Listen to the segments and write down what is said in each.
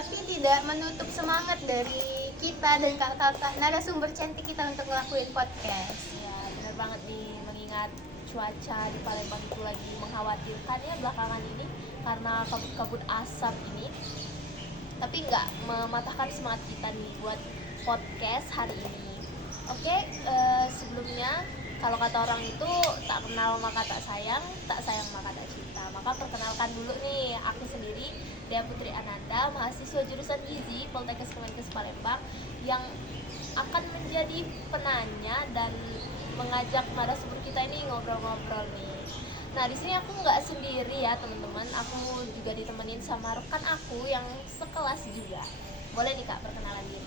tapi tidak menutup semangat dari kita dan kakak-kakak narasumber cantik kita untuk ngelakuin podcast. Ya benar banget nih, mengingat cuaca di Palembang itu lagi mengkhawatirkan ya belakangan ini karena kabut-kabut asap ini. Tapi nggak mematahkan semangat kita nih buat podcast hari ini. Oke, sebelumnya kalau kata orang itu tak kenal maka tak sayang maka tak cinta. Maka perkenalkan dulu nih, aku sendiri Dea Putri Ananda, mahasiswa jurusan Gizi Poltekkes Kemenkes Palembang yang akan menjadi penanya dan mengajak narasumber kita ini ngobrol-ngobrol nih. Nah, di sini aku nggak sendiri ya teman-teman, aku juga ditemenin sama rekan aku yang sekelas juga. Boleh nih Kak perkenalan diri.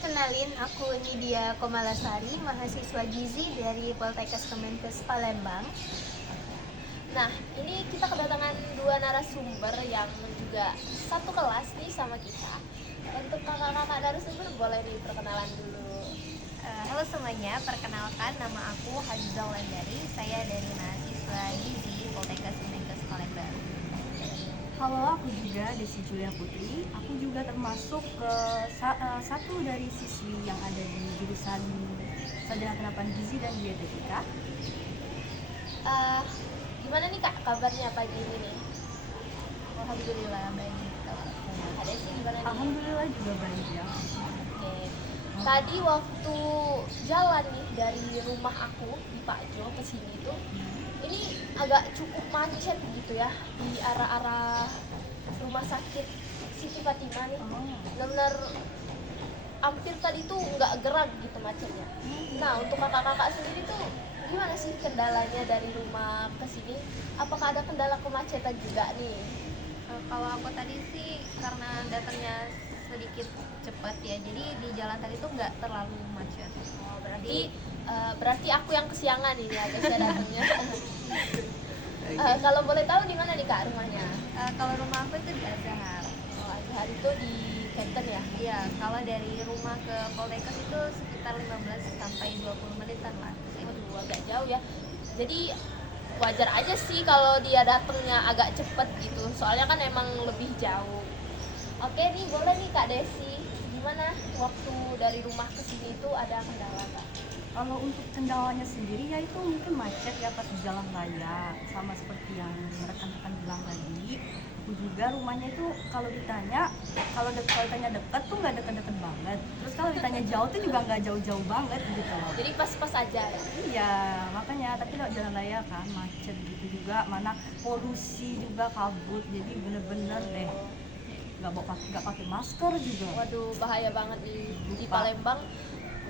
Kenalin, aku Nidia Komalasari, mahasiswa Gizi dari Poltekkes Kemenkes Palembang. Nah, ini kita kedatangan dua narasumber yang juga satu kelas nih sama kita. Untuk kakak-kakak narasumber boleh nih perkenalan dulu. Halo semuanya, perkenalkan nama aku Hazizah Wulandari. Saya dari mahasiswa Gizi Poltekkes Kemenkes Palembang. Halo, aku juga Desi Julia Putri. Aku juga termasuk satu dari siswi yang ada di jurusan Sarjana Penerapan Gizi dan Dietetika. Gimana nih Kak kabarnya pagi ini nih? Alhamdulillah baik. Ada sih gimana nih? Alhamdulillah juga baik ya. Oke. Tadi waktu jalan nih dari rumah aku di Pak Jo ke sini tuh, ini agak cukup macet gitu ya di arah-arah rumah sakit Siti Fatimah nih. Benar-benar hampir tadi tuh nggak gerak gitu macetnya. Nah, untuk kakak-kakak sendiri tuh gimana sih kendalanya dari rumah ke sini? Apakah ada kendala kemacetan juga nih? Kalau aku tadi sih karena datangnya sedikit cepat ya, jadi di jalan tadi tuh nggak terlalu macet. Oh, berarti aku yang kesiangan ini ya guys ya datangnya. Kalau boleh tahu di mana nih Kak rumahnya? Kalau rumah aku itu di Azhar. Oh, Azhar itu di Kenten ya? Iya, kalau dari rumah ke Poltekkes itu sekitar 15 sampai 20 menitan lah. Waduh, agak jauh ya. Jadi wajar aja sih kalau dia datangnya agak cepet gitu. Soalnya kan emang lebih jauh. Oke nih, boleh nih Kak Desi. Gimana waktu dari rumah ke sini itu ada kendala Kak? Kalau untuk kendalanya sendiri ya itu mungkin macet ya pas di jalan raya, sama seperti yang rekan-rekan bilang tadi. Aku juga rumahnya itu kalau ditanya dekat tuh nggak dekat-dekat banget. Terus kalau ditanya jauh tuh juga nggak jauh-jauh banget gitu loh. Jadi pas-pas aja ya. Iya, makanya tapi lewat jalan raya kan macet gitu juga, mana polusi juga kabut, jadi bener-bener deh nggak pakai masker juga. Waduh, bahaya banget di Lupa. Palembang.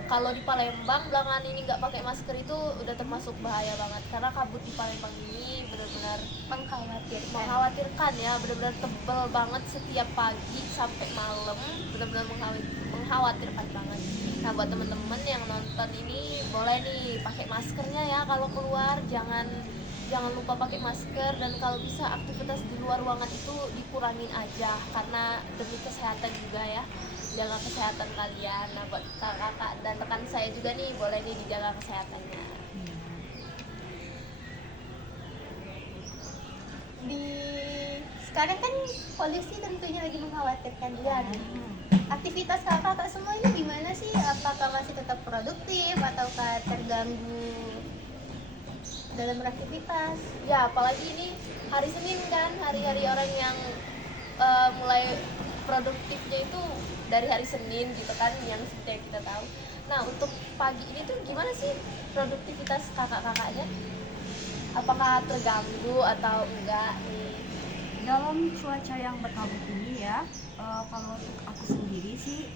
Kalau di Palembang belakangan ini nggak pakai masker itu udah termasuk bahaya banget karena kabut di Palembang ini benar-benar mengkhawatirkan ya, benar-benar tebel banget setiap pagi sampai malam, benar-benar mengkhawatirkan banget. Nah, buat temen-temen yang nonton ini boleh nih pakai maskernya ya, kalau keluar jangan lupa pakai masker, dan kalau bisa aktivitas di luar ruangan itu dikurangin aja karena demi kesehatan juga ya, jaga kesehatan kalian. Nah, buat kakak-kakak dan rekan saya juga nih boleh nih dijaga kesehatannya. Sekarang kan polusi tentunya lagi mengkhawatirkan juga nih. Aktivitas kakak semua ini gimana sih? Apakah masih tetap produktif ataukah terganggu dalam beraktivitas? Ya, apalagi ini hari Senin kan, hari-hari orang yang mulai produktifnya itu dari hari Senin gitu kan, yang seperti yang kita tahu. Nah, untuk pagi ini tuh gimana sih produktivitas kakak-kakaknya? Apakah terganggu atau enggak nih? Dalam cuaca yang berkabut ini ya, kalau untuk aku sendiri sih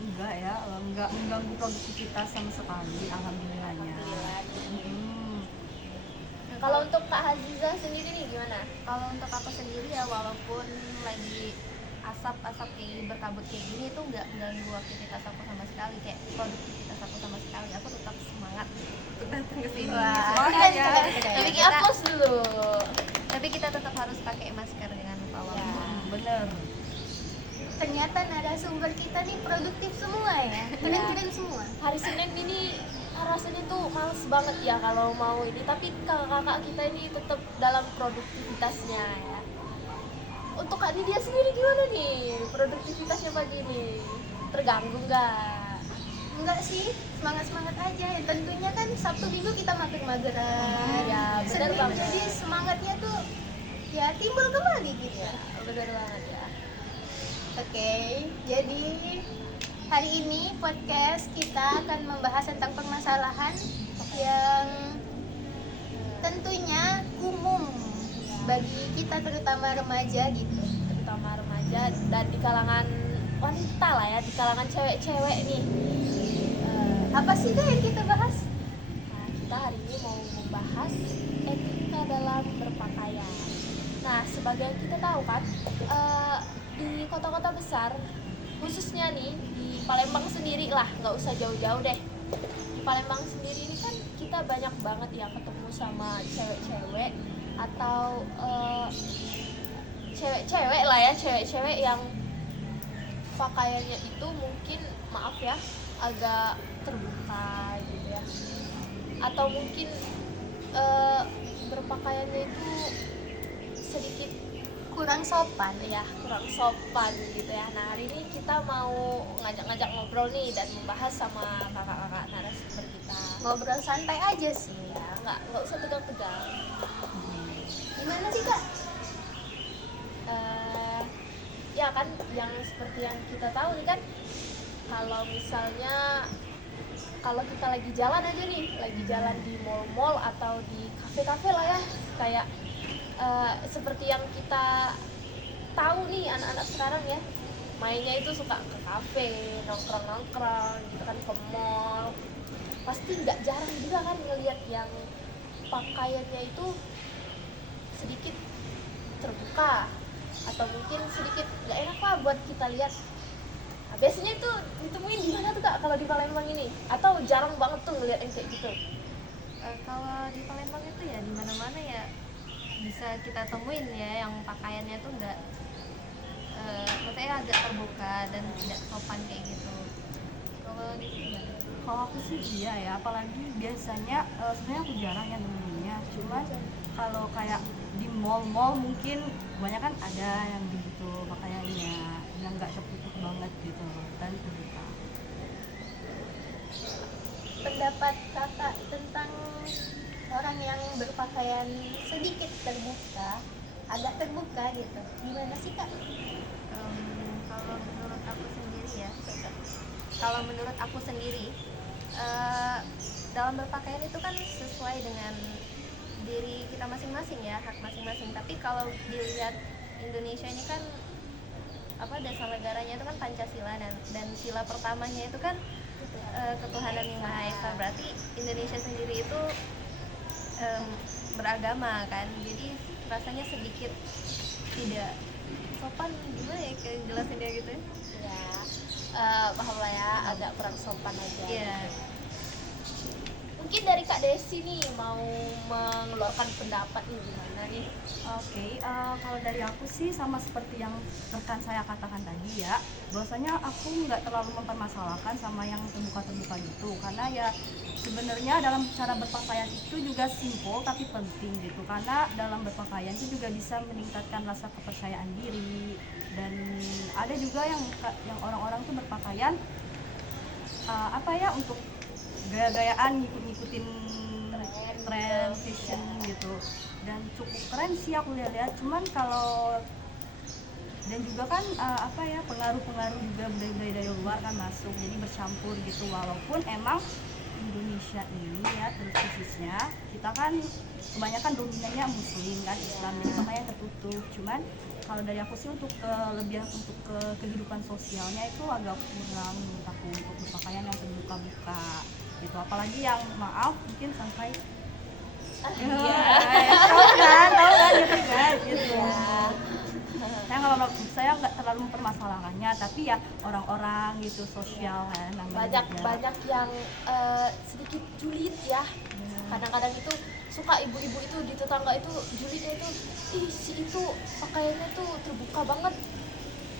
enggak ya, enggak mengganggu produktivitas sama sekali, alhamdulillahnya. Alhamdulillah. Hmm. Kalau untuk Kak Hazizah sendiri nih gimana? Kalau untuk aku sendiri ya, walaupun lagi asap-asap kayak berkabut kayak gini itu nggak mengganggu aktivitas aku sama sekali, kayak produktivitas aku sama sekali. Aku tetap semangat untuk datang ke sini. Semangat ya. Tapi kita applause dulu. Tapi kita tetap harus pakai masker dengan Ya. Bener. Ternyata narasumber kita nih produktif semua ya, keren-keren semua. Hari Senin ini rasanya tuh males banget ya kalau mau ini, tapi kakak-kakak kita ini tetap dalam produktivitasnya ya. Untuk Kak Nidia sendiri gimana nih produktivitasnya pagi nih terganggu nggak? Enggak sih, semangat aja. Ya, tentunya kan Sabtu Minggu kita mager-mageran. Ya, benar Senin banget. jadi semangatnya tuh ya timbul kembali gitu. Ya, benar banget ya. Oke, jadi hari ini podcast kita akan membahas tentang permasalahan yang tentunya umum bagi kita terutama remaja gitu. Terutama remaja dan di kalangan wanita lah ya, di kalangan cewek-cewek nih. Apa sih Kak yang kita bahas? Nah, kita hari ini mau membahas etika dalam berpakaian. Nah, sebagai yang kita tahu kan, di kota-kota besar, khususnya nih di Palembang sendiri lah, nggak usah jauh-jauh deh. Di Palembang sendiri ini kan kita banyak banget ya ketemu sama cewek-cewek atau cewek-cewek lah ya, cewek-cewek yang pakaiannya itu mungkin maaf ya agak terbuka gitu ya, atau mungkin berpakaiannya itu sedikit Kurang sopan. ya kurang sopan gitu ya. Nah, hari ini kita mau ngajak-ngajak ngobrol nih dan membahas sama kakak-kakak narasumber kita. Ngobrol santai aja sih. Ya, nggak usah tegang-tegang. Gimana sih Kak? Ya kan yang seperti yang kita tahu nih kan, kalau misalnya kalau kita lagi jalan aja nih, lagi jalan di mall-mall atau di kafe-kafe lah ya, kayak seperti yang kita tahu nih anak-anak sekarang ya, mainnya itu suka ke kafe, nongkrong-nongkrong gitu kan, ke mall. Pasti nggak jarang juga kan ngelihat yang pakaiannya itu sedikit terbuka atau mungkin sedikit nggak enak lah buat kita lihat. Nah, biasanya itu ditemuin di mana tuh Kak kalau di Palembang ini? Atau jarang banget tuh ngelihat yang kayak gitu? Kalau di Palembang itu ya di mana-mana ya bisa kita temuin ya yang pakaiannya tuh nggak maksudnya agak terbuka dan tidak sopan kayak gitu. Kalau di sini gimana? Kalau aku sih iya ya, apalagi biasanya sebenarnya aku jarang ya nemuinnya. Cuman kalau kayak di mall-mall mungkin kebanyakan ada yang begitu pakaiannya, yang nggak tertutup banget gitu dan terbuka. Pendapat Kakak tentang orang yang berpakaian sedikit terbuka, agak terbuka gitu. Gimana sih Kak? Kalau menurut aku sendiri ya, kalau menurut aku sendiri dalam berpakaian itu kan sesuai dengan diri kita masing-masing ya, hak masing-masing. Tapi kalau dilihat Indonesia ini kan dasar negaranya itu kan Pancasila dan sila pertamanya itu kan ketuhanan yang Maha Esa. Berarti Indonesia sendiri itu beragama kan, jadi rasanya sedikit tidak sopan, gimana ya kayak jelasin dia gitu Ya, paham lah ya, agak kurang sopan aja. ya. Mungkin dari Kak Desi nih mau mengeluarkan pendapat nih gimana nih? Oke, kalau dari aku sih sama seperti yang rekan saya katakan tadi ya, bahwasanya aku nggak terlalu mempermasalahkan sama yang terbuka-terbuka gitu, karena ya sebenarnya dalam cara berpakaian itu juga simpel tapi penting gitu, karena dalam berpakaian itu juga bisa meningkatkan rasa kepercayaan diri. Dan ada juga yang orang-orang tuh berpakaian untuk gaya-gayaan, ngikutin tren fashion gitu, dan cukup keren sih aku lihat. Cuman kalau dan juga kan pengaruh-pengaruh juga budaya-budaya dari luar kan masuk, jadi bercampur gitu. Walaupun emang Indonesia ini ya, terus khususnya kita kan kebanyakan dominannya muslim kan, Islam, jadi makanya tertutup. Cuman kalau dari aku sih untuk kelebihan untuk kehidupan sosialnya itu agak kurang menurut aku untuk berpakaian yang terbuka-buka gitu, apalagi yang maaf mungkin sampai tahu kan gitu. Saya nggak terlalu mempermasalahkannya, tapi ya orang-orang gitu sosial kan banyak yang sedikit julid ya. Kadang-kadang itu suka ibu-ibu itu di tetangga itu julidnya itu, ih si itu pakaiannya tuh terbuka banget,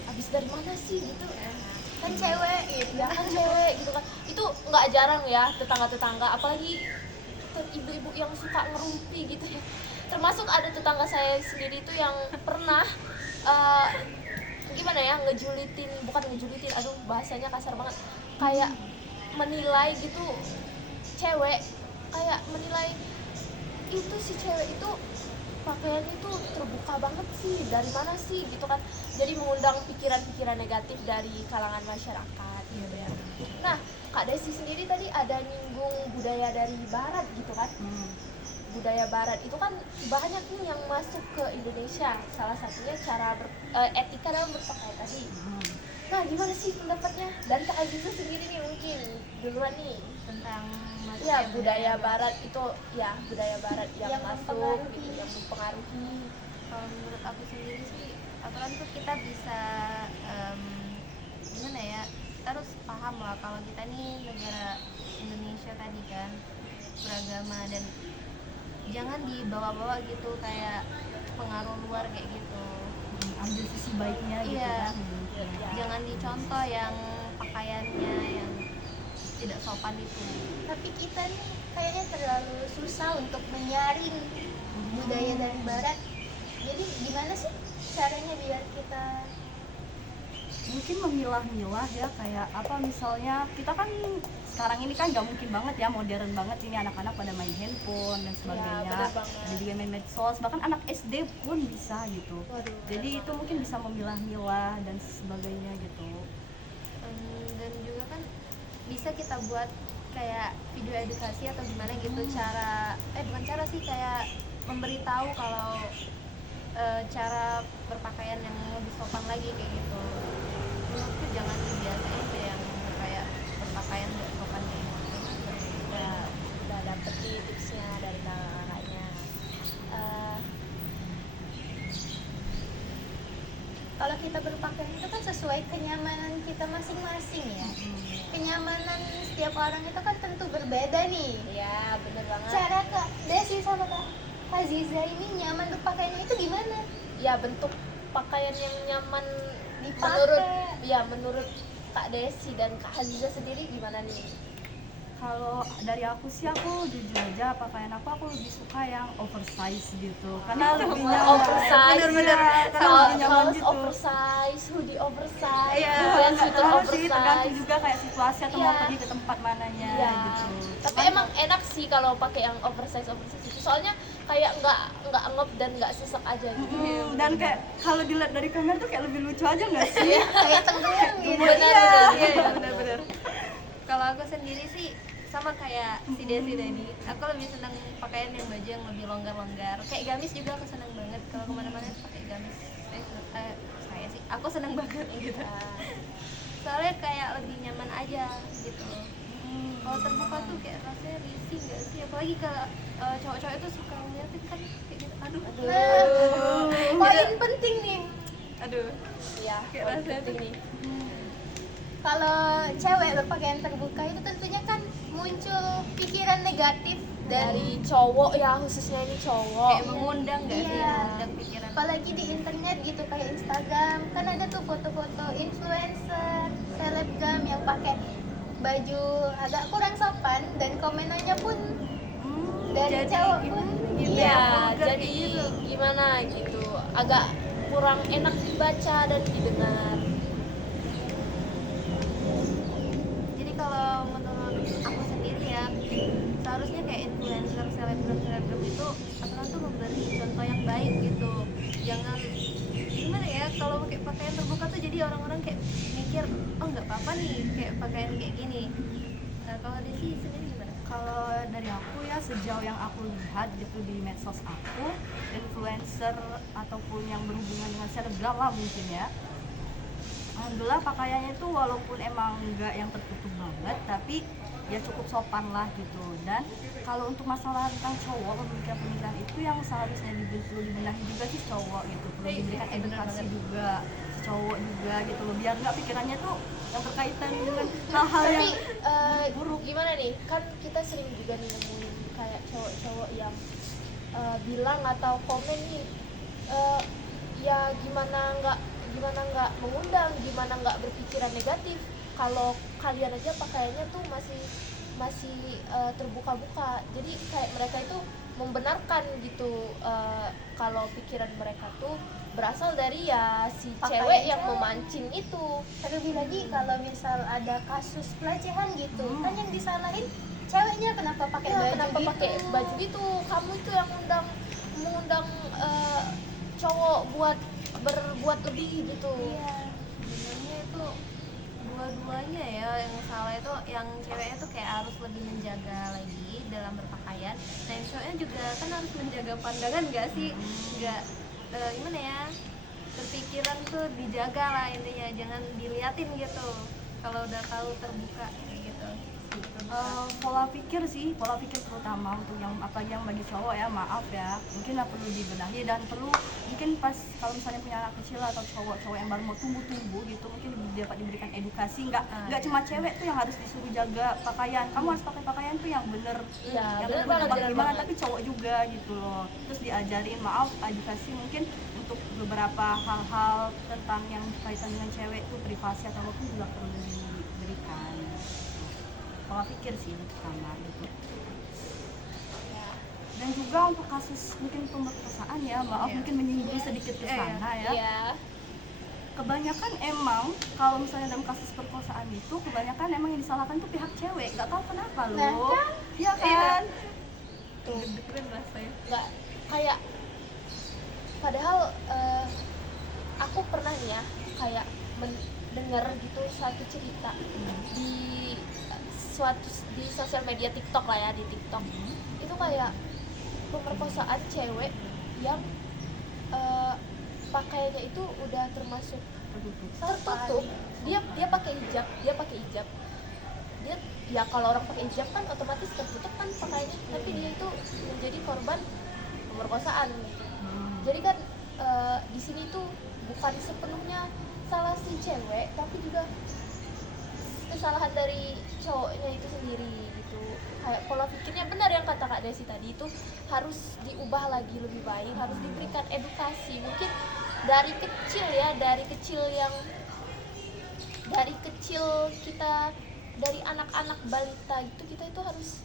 habis dari mana sih gitu. Kan cewek gitu. Ya kan cewek gitu kan, itu nggak jarang ya tetangga-tetangga, apalagi ibu-ibu yang suka ngerumpi gitu ya. Termasuk ada tetangga saya sendiri itu yang pernah gimana ya, ngejulitin, bukan ngejulitin, aduh bahasanya kasar banget, kayak menilai gitu cewek, kayak menilai itu si cewek itu pakaiannya itu terbuka banget sih, dari mana sih gitu kan. Jadi mengundang pikiran-pikiran negatif dari kalangan masyarakat gitu ya. Nah, Kak Desi sendiri tadi ada nyinggung budaya dari barat gitu kan. Budaya barat itu kan banyak nih yang masuk ke Indonesia, salah satunya cara etika dalam berpakaian tadi. Nah, gimana sih pendapatnya dari Kak Aziza sendiri nih, mungkin duluan nih, tentang ya budaya barat itu, ya budaya barat yang masuk mempengaruhi. gitu, yang mempengaruhi. Kalau menurut aku sendiri sih aturan tuh kita bisa gimana ya, kita harus paham lah kalau kita nih negara Indonesia tadi kan beragama, dan jangan dibawa-bawa gitu kayak pengaruh luar kayak gitu. Ambil sisi baiknya gitu Iya. kan. Jangan dicontoh yang pakaiannya yang tidak sopan itu. Tapi kita nih kayaknya terlalu susah untuk menyaring budaya dari barat. Jadi gimana sih caranya biar kita Mungkin memilah-milah ya, kayak apa, misalnya kita kan sekarang ini kan nggak mungkin banget ya, modern banget ini anak-anak pada main handphone dan sebagainya, bener banget. ada juga main medsos, bahkan anak SD pun bisa gitu. Waduh, Jadi itu mungkin bisa memilah-milah dan sebagainya gitu. Dan juga kan bisa kita buat kayak video edukasi atau gimana gitu, cara bukan cara sih, kayak memberitahu kalau cara berpakaian yang lebih sopan lagi kayak gitu. Menurutku jangan dibiasain deh yang kayak berpakaian gak sopan kayak gitu. udah dapet nih tipsnya dari kakaknya. kalau kita berpakaian itu kan sesuai kenyamanan kita masing-masing ya. Kenyamanan setiap orang itu kan tentu berbeda nih. Ya bener banget. Cara Kak Desi sama Kak Aziza ini nyaman berpakaiannya itu gimana? Ya bentuk pakaian yang nyaman Dipakai. menurut Kak Desi dan Kak Aziza sendiri gimana nih? Kalau dari aku sih, aku jujur aja pakaian aku lebih suka yang oversize gitu, karena lebih nyaman. Oversize. Bener-bener, karena Kaos lebih nyaman gitu. oversize, hoodie oversize, Iya, dan Nggak sweater tahu sih, tergantung oversize. juga kayak situasi atau Iya. mau pergi ke tempat mananya Iya. gitu. Tapi emang enak sih kalau pakai yang oversize itu. Soalnya kayak nggak ngep dan nggak sesek aja gitu. Dan kayak kalau dilihat dari kamera tuh kayak lebih lucu aja nggak sih? Kayak tenggelam gitu. Benar-benar. Iya, benar-benar. Kalau aku sendiri sih sama kayak si Desi tadi, aku lebih senang pakaian yang baju yang lebih longgar-longgar, kayak gamis juga aku senang banget kalau kemana-mana pakai gamis. Saya sih aku senang banget gitu, soalnya kayak lebih nyaman aja gitu. Kalau terbuka tuh kayak rasanya risih gak sih, apalagi kalau cowok-cowok itu suka ngeliatin kan kayak gitu, aduh Poin penting nih. aduh Ya, Kayak poin rasanya penting nih. Kalau cewek berpakaian terbuka itu tentunya kan muncul pikiran negatif Dari cowok ya, khususnya ini cowok. kayak mengundang gak sih, Iya. mengundang pikiran. apalagi di internet gitu kayak Instagram kan ada tuh foto-foto influencer, selebgram yang pakai baju agak kurang sopan dan komenannya pun dari Jadi cowok gimana pun gitu Iya, vulgar jadi kayak gitu. gimana gitu, agak kurang enak dibaca dan didengar. Jadi kalau menurut aku sendiri ya, seharusnya kayak influencer, selebgram itu aturan tuh memberi contoh yang baik gitu. Jangan gimana ya, kalau pakai pakaian terbuka tuh jadi orang-orang kayak mikir, oh nggak apa-apa nih kayak pakaian kayak gini. Nah kalau Desi sendiri gimana? Kalau dari aku ya, sejauh yang aku lihat gitu di medsos aku, influencer ataupun yang berhubungan dengan selebgram lah mungkin ya, alhamdulillah pakaiannya itu walaupun emang enggak yang tertutup banget, tapi ya cukup sopan lah gitu. Dan kalau untuk masalah tentang cowok, pemikiran itu yang seharusnya perlu dibenahi juga sih cowok gitu, perlu diberikan edukasi juga si cowok juga gitu loh, biar nggak pikirannya tuh yang berkaitan dengan hal-hal Tapi yang buruk. gimana nih, kan kita sering juga nih nemuin kayak cowok-cowok yang bilang atau komen nih, ya gimana nggak mengundang, gimana nggak berpikiran negatif kalau kalian aja pakaiannya tuh masih terbuka-buka. Jadi kayak mereka itu membenarkan gitu, kalau pikiran mereka tuh berasal dari ya si Pakaian cewek yang cewek. memancing itu. Terlebih lagi kalau misal ada kasus pelecehan gitu, Hmm. kan yang disalahin ceweknya kenapa pakai Ya, baju kenapa gitu. pakai baju itu? Kamu itu yang mengundang cowok buat berbuat lebih gitu. Iya. Sebenarnya itu dua-duanya ya, yang salah itu yang ceweknya tuh kayak harus lebih menjaga lagi dalam berpakaian, nah yang cowoknya juga kan harus menjaga pandangan gak sih, nggak gimana ya, berpikiran tuh dijaga lah intinya, jangan diliatin gitu kalau udah tahu terbuka kayak gitu. Pola pikir sih, pola pikir terutama untuk yang apalagi yang bagi cowok ya, maaf ya, mungkin lah perlu dibenahi dan perlu mungkin pas kalau misalnya punya anak kecil atau cowok-cowok yang baru mau tumbuh gitu, mungkin dapat diberikan edukasi, nggak cuma cewek tuh yang harus disuruh jaga pakaian, kamu harus pakai pakaian tuh yang bener, Iya, yang bener bener banget, bener gimana, banget. tapi cowok juga gitu loh, terus diajarin, maaf, edukasi mungkin untuk beberapa hal-hal tentang yang kaitan dengan cewek tuh privasi atau apapun juga perlu diberikan. Pola pikir sih yang pertama gitu. Dan juga untuk kasus mungkin pemerkosaan ya, maaf mungkin menyinggung sedikit ke sana ya. Iya. Kebanyakan emang kalau misalnya dalam kasus perkosaan itu kebanyakan emang yang disalahkan tuh pihak cewek, nggak tahu kenapa loh. Nah, kan? Iya kan? Tuh. Keren rasanya. Nggak kayak padahal aku pernah nih ya kayak mendengar gitu satu cerita di di sosial media TikTok lah ya, di TikTok itu kayak pemerkosaan cewek yang pakaiannya itu udah termasuk tertutup. Dia pakai hijab, dia ya kalau orang pakai hijab kan otomatis tertutup kan pakaiannya, tapi dia itu menjadi korban pemerkosaan. Jadi kan di sini tuh bukan sepenuhnya salah si cewek, tapi juga kesalahan dari cowoknya itu sendiri gitu. Kayak pola pikirnya benar yang kata Kak Desi tadi, itu harus diubah lagi lebih baik, harus diberikan edukasi mungkin dari kecil ya, dari kecil kita, dari anak-anak balita gitu, kita itu harus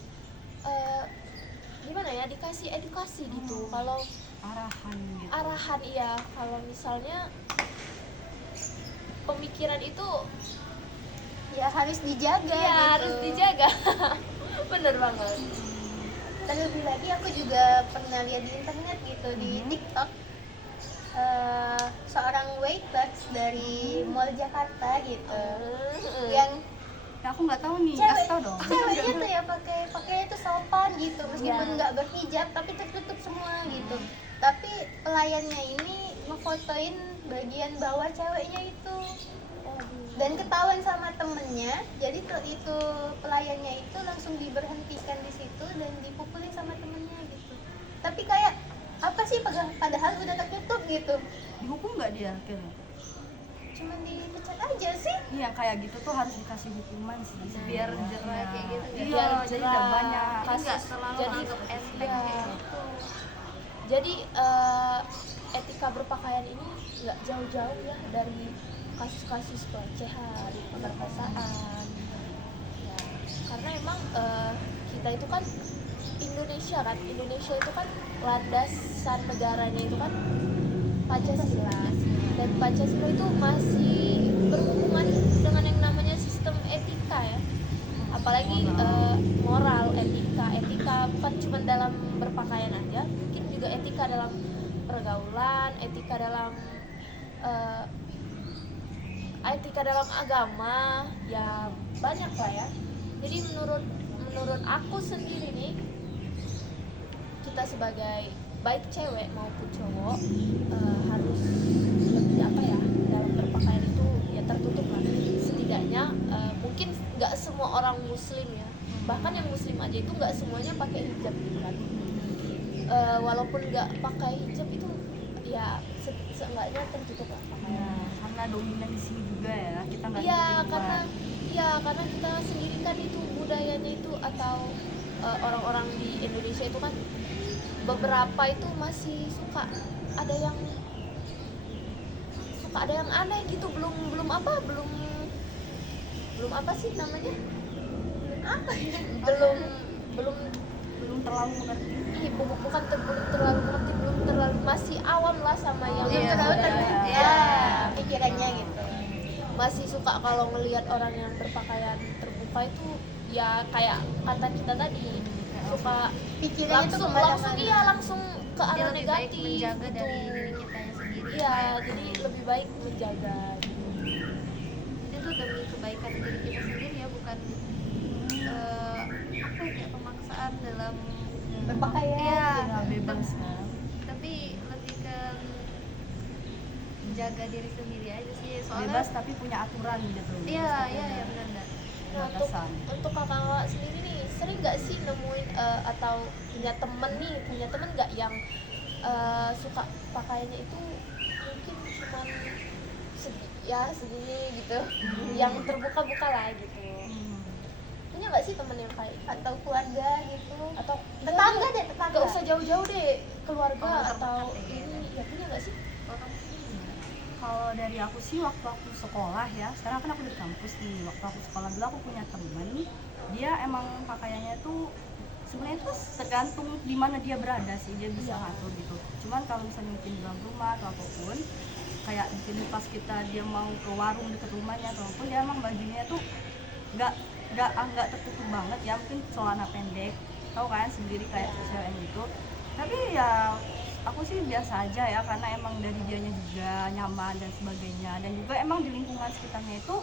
gimana ya, dikasih edukasi gitu. Kalau Arahan gitu. arahan iya, kalau misalnya pemikiran itu Ya harus dijaga ya gitu. harus dijaga. Bener banget. Terlebih lagi aku juga pernah lihat di internet gitu, di TikTok, seorang waiters dari Mall Jakarta gitu, yang Ya, aku nggak tahu nih, cewek kasih tau dong. ceweknya tuh ya pakai itu sopan gitu, meskipun Iya. nggak berhijab tapi tertutup semua gitu. Tapi pelayannya ini ngefotoin bagian bawah ceweknya itu dan ketahuan sama temennya, jadi itu pelayannya itu langsung diberhentikan di situ dan dipukulin sama temennya gitu. Tapi kayak apa sih, padahal udah tertutup gitu, Dihukum nggak dia akhirnya? cuman dipecat aja sih. Iya, kayak gitu tuh harus dikasih hukuman sih Biar sebenarnya. jerah kayak gitu, Iya, biar jadi jerah. udah banyak. Nggak Kasus terlalu jadi anggap enteng iya. kayak gitu. Jadi etika berpakaian ini nggak jauh-jauh ya dari kasus-kasus pelecehan, pemerkosaan. Ya, karena emang kita itu kan Indonesia itu kan landasan negaranya itu kan Pancasila, dan Pancasila itu masih berhubungan dengan yang namanya sistem etika ya, apalagi moral, etika bukan cuma dalam berpakaian aja, mungkin juga etika dalam pergaulan, etika dalam agama, ya banyak lah ya. Jadi menurut aku sendiri nih, kita sebagai baik cewek maupun cowok harus lebih apa ya, dalam berpakaian itu ya tertutup lah setidaknya. Mungkin nggak semua orang muslim ya, bahkan yang muslim aja itu nggak semuanya pakai hijab gitu kan. Walaupun nggak pakai hijab itu ya seenggaknya tertutup lah pakaian. Ya, karena dominan di sini juga ya, kita nggak Iya, ikutin karena kita sendiri kan itu budayanya itu, atau orang-orang di Indonesia itu kan beberapa itu masih suka ada yang aneh gitu, belum apa sih namanya, belum belum terlalu mengerti. bukan belum terlalu mengerti, belum terlalu masih awam lah sama yang Belum Iya, terlalu benar. terbuka Iya. pikirannya gitu. masih suka kalau ngelihat orang yang berpakaian terbuka itu ya kayak kata kita tadi suka Pikirannya tuh langsung kemana-mana. iya langsung ke Dia arah lebih baik negatif menjaga gitu. dari diri kita sendiri. Iya, jadi lebih baik menjaga. Itu demi kebaikan diri kita sendiri ya, bukan apa ya, kayak pemaksaan dalam Berpakaian. Iya, Ya, bebas kan. tapi lebih ke menjaga diri sendiri aja sih. Soalnya Bebas tapi punya aturan gitu. iya, Mesti iya, punya iya benar. Nah, batasan. untuk kakak sendiri nih sering nggak sih nemuin atau punya temen nggak yang suka pakaiannya itu mungkin cuman segini gitu, yang terbuka-buka lah gitu. Punya nggak sih temen yang kayak Atau keluarga gitu. atau Tetangga deh, tetangga. nggak usah jauh-jauh deh keluarga Oh, atau terdekat ya. ini ya punya nggak sih? Kalau dari aku sih waktu aku sekolah ya, sekarang kan aku di kampus nih. Waktu aku sekolah dulu aku punya temen, dia emang pakaiannya tuh sebenarnya tuh tergantung di mana dia berada sih, dia bisa ngatur gitu. Cuman kalau misalnya mungkin di dalam rumah atau apapun, kayak mungkin pas dia mau ke warung dekat rumahnya ataupun dia emang bajunya tuh nggak tertutup banget ya, mungkin celana pendek, tahu kan sendiri kayak cewek gitu. Tapi ya aku sih biasa aja ya, karena emang dari dianya juga nyaman dan sebagainya, dan juga emang di lingkungan sekitarnya itu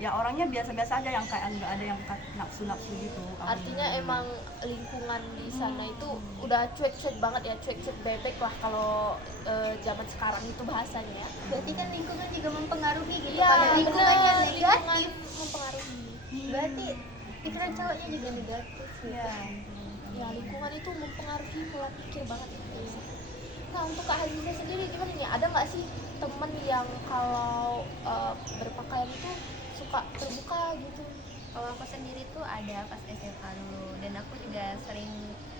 ya orangnya biasa-biasa aja, yang kayak nggak ada yang nafsu-nafsu gitu. Artinya emang lingkungan di sana itu udah cuek-cuek banget ya, cuek-cuek bebek lah kalau zaman sekarang itu bahasanya ya. Berarti kan lingkungan juga mempengaruhi gitu. Iya, Kalau lingkungannya bener, lingkungan negatif, mempengaruhi. berarti pikiran cowoknya juga negatif gitu. Iya. Ya lingkungan itu mempengaruhi pola pikir banget ya. Nah untuk Kak Haziza sendiri gimana nih? Ada nggak sih temen yang kalau berpakaian itu suka terbuka gitu? Kalau aku sendiri tuh ada pas SMA dulu, dan aku juga sering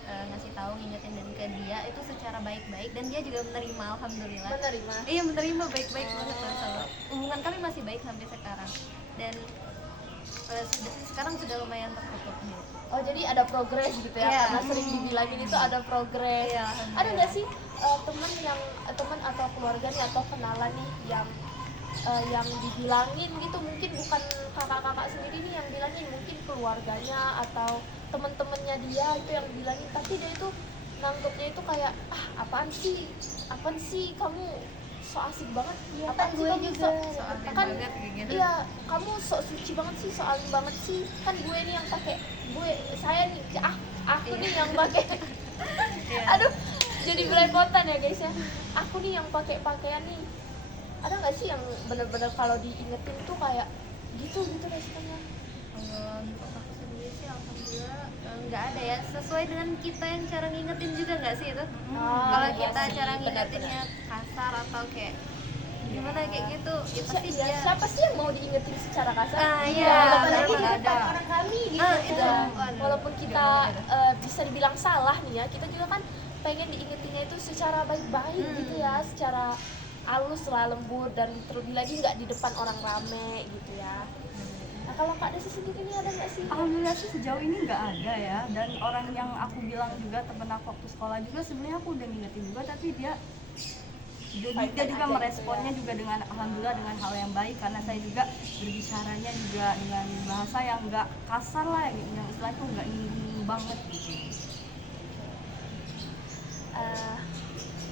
ngasih tahu, ngingetin dan ke dia itu secara baik-baik, dan dia juga menerima, alhamdulillah. Menerima. Iya, menerima baik-baik banget lah, sama hubungan kami masih baik sampai sekarang, dan sekarang sudah lumayan tertutup gitu. Oh jadi ada progres gitu ya? Iya. Karena sering dibilangin itu ada progres. Iya, Ada alhamdulillah. nggak sih teman atau keluarga nih atau kenalan nih yang dibilangin gitu, mungkin bukan kakak-kakak sendiri nih yang bilangin, mungkin keluarganya atau temen-temennya dia itu yang bilangin, tapi dia itu nanggepnya itu kayak apaan sih kamu so asik banget Iya, apaan kan sih gue kamu juga. So alim kan banget kayak gitu. iya kamu sok suci banget sih, so alim banget sih, kan gue nih yang pakai, saya nih aku nih yang pakai Iya. aduh jadi belepotan ya guys ya, aku nih yang pakai pakaian nih. Ada nggak sih yang bener-bener kalau diingetin tuh kayak gitu responnya? Kalau untuk aku sendiri sih alhamdulillah nggak ada ya, sesuai dengan kita yang cara ngingetin juga nggak sih itu. Kalau iya kita sih, cara benar-benar. ngingetinnya kasar atau kayak gimana kayak gitu, ya pasti Iya, dia siapa sih yang mau diingetin secara kasar? iya, Apalagi di benar, depan ada. orang kami gitu. itu Ya, waduh, walaupun kita gimana? bisa dibilang salah nih ya, kita juga kan pengen diingetinnya itu secara baik-baik gitu ya, secara halus lah, lembut, dan terlebih lagi nggak di depan orang rame gitu ya. Nah kalau Kak Desi sendiri ini ada nggak sih? Alhamdulillah sih sejauh ini nggak ada ya, dan orang yang aku bilang juga temen aku waktu sekolah juga sebenarnya aku udah ngingetin juga, tapi dia juga aja meresponnya gitu juga dengan alhamdulillah dengan hal yang baik, karena saya juga berbicaranya juga dengan bahasa yang nggak kasar lah, yang istilah itu nggak nyinggung banget gitu.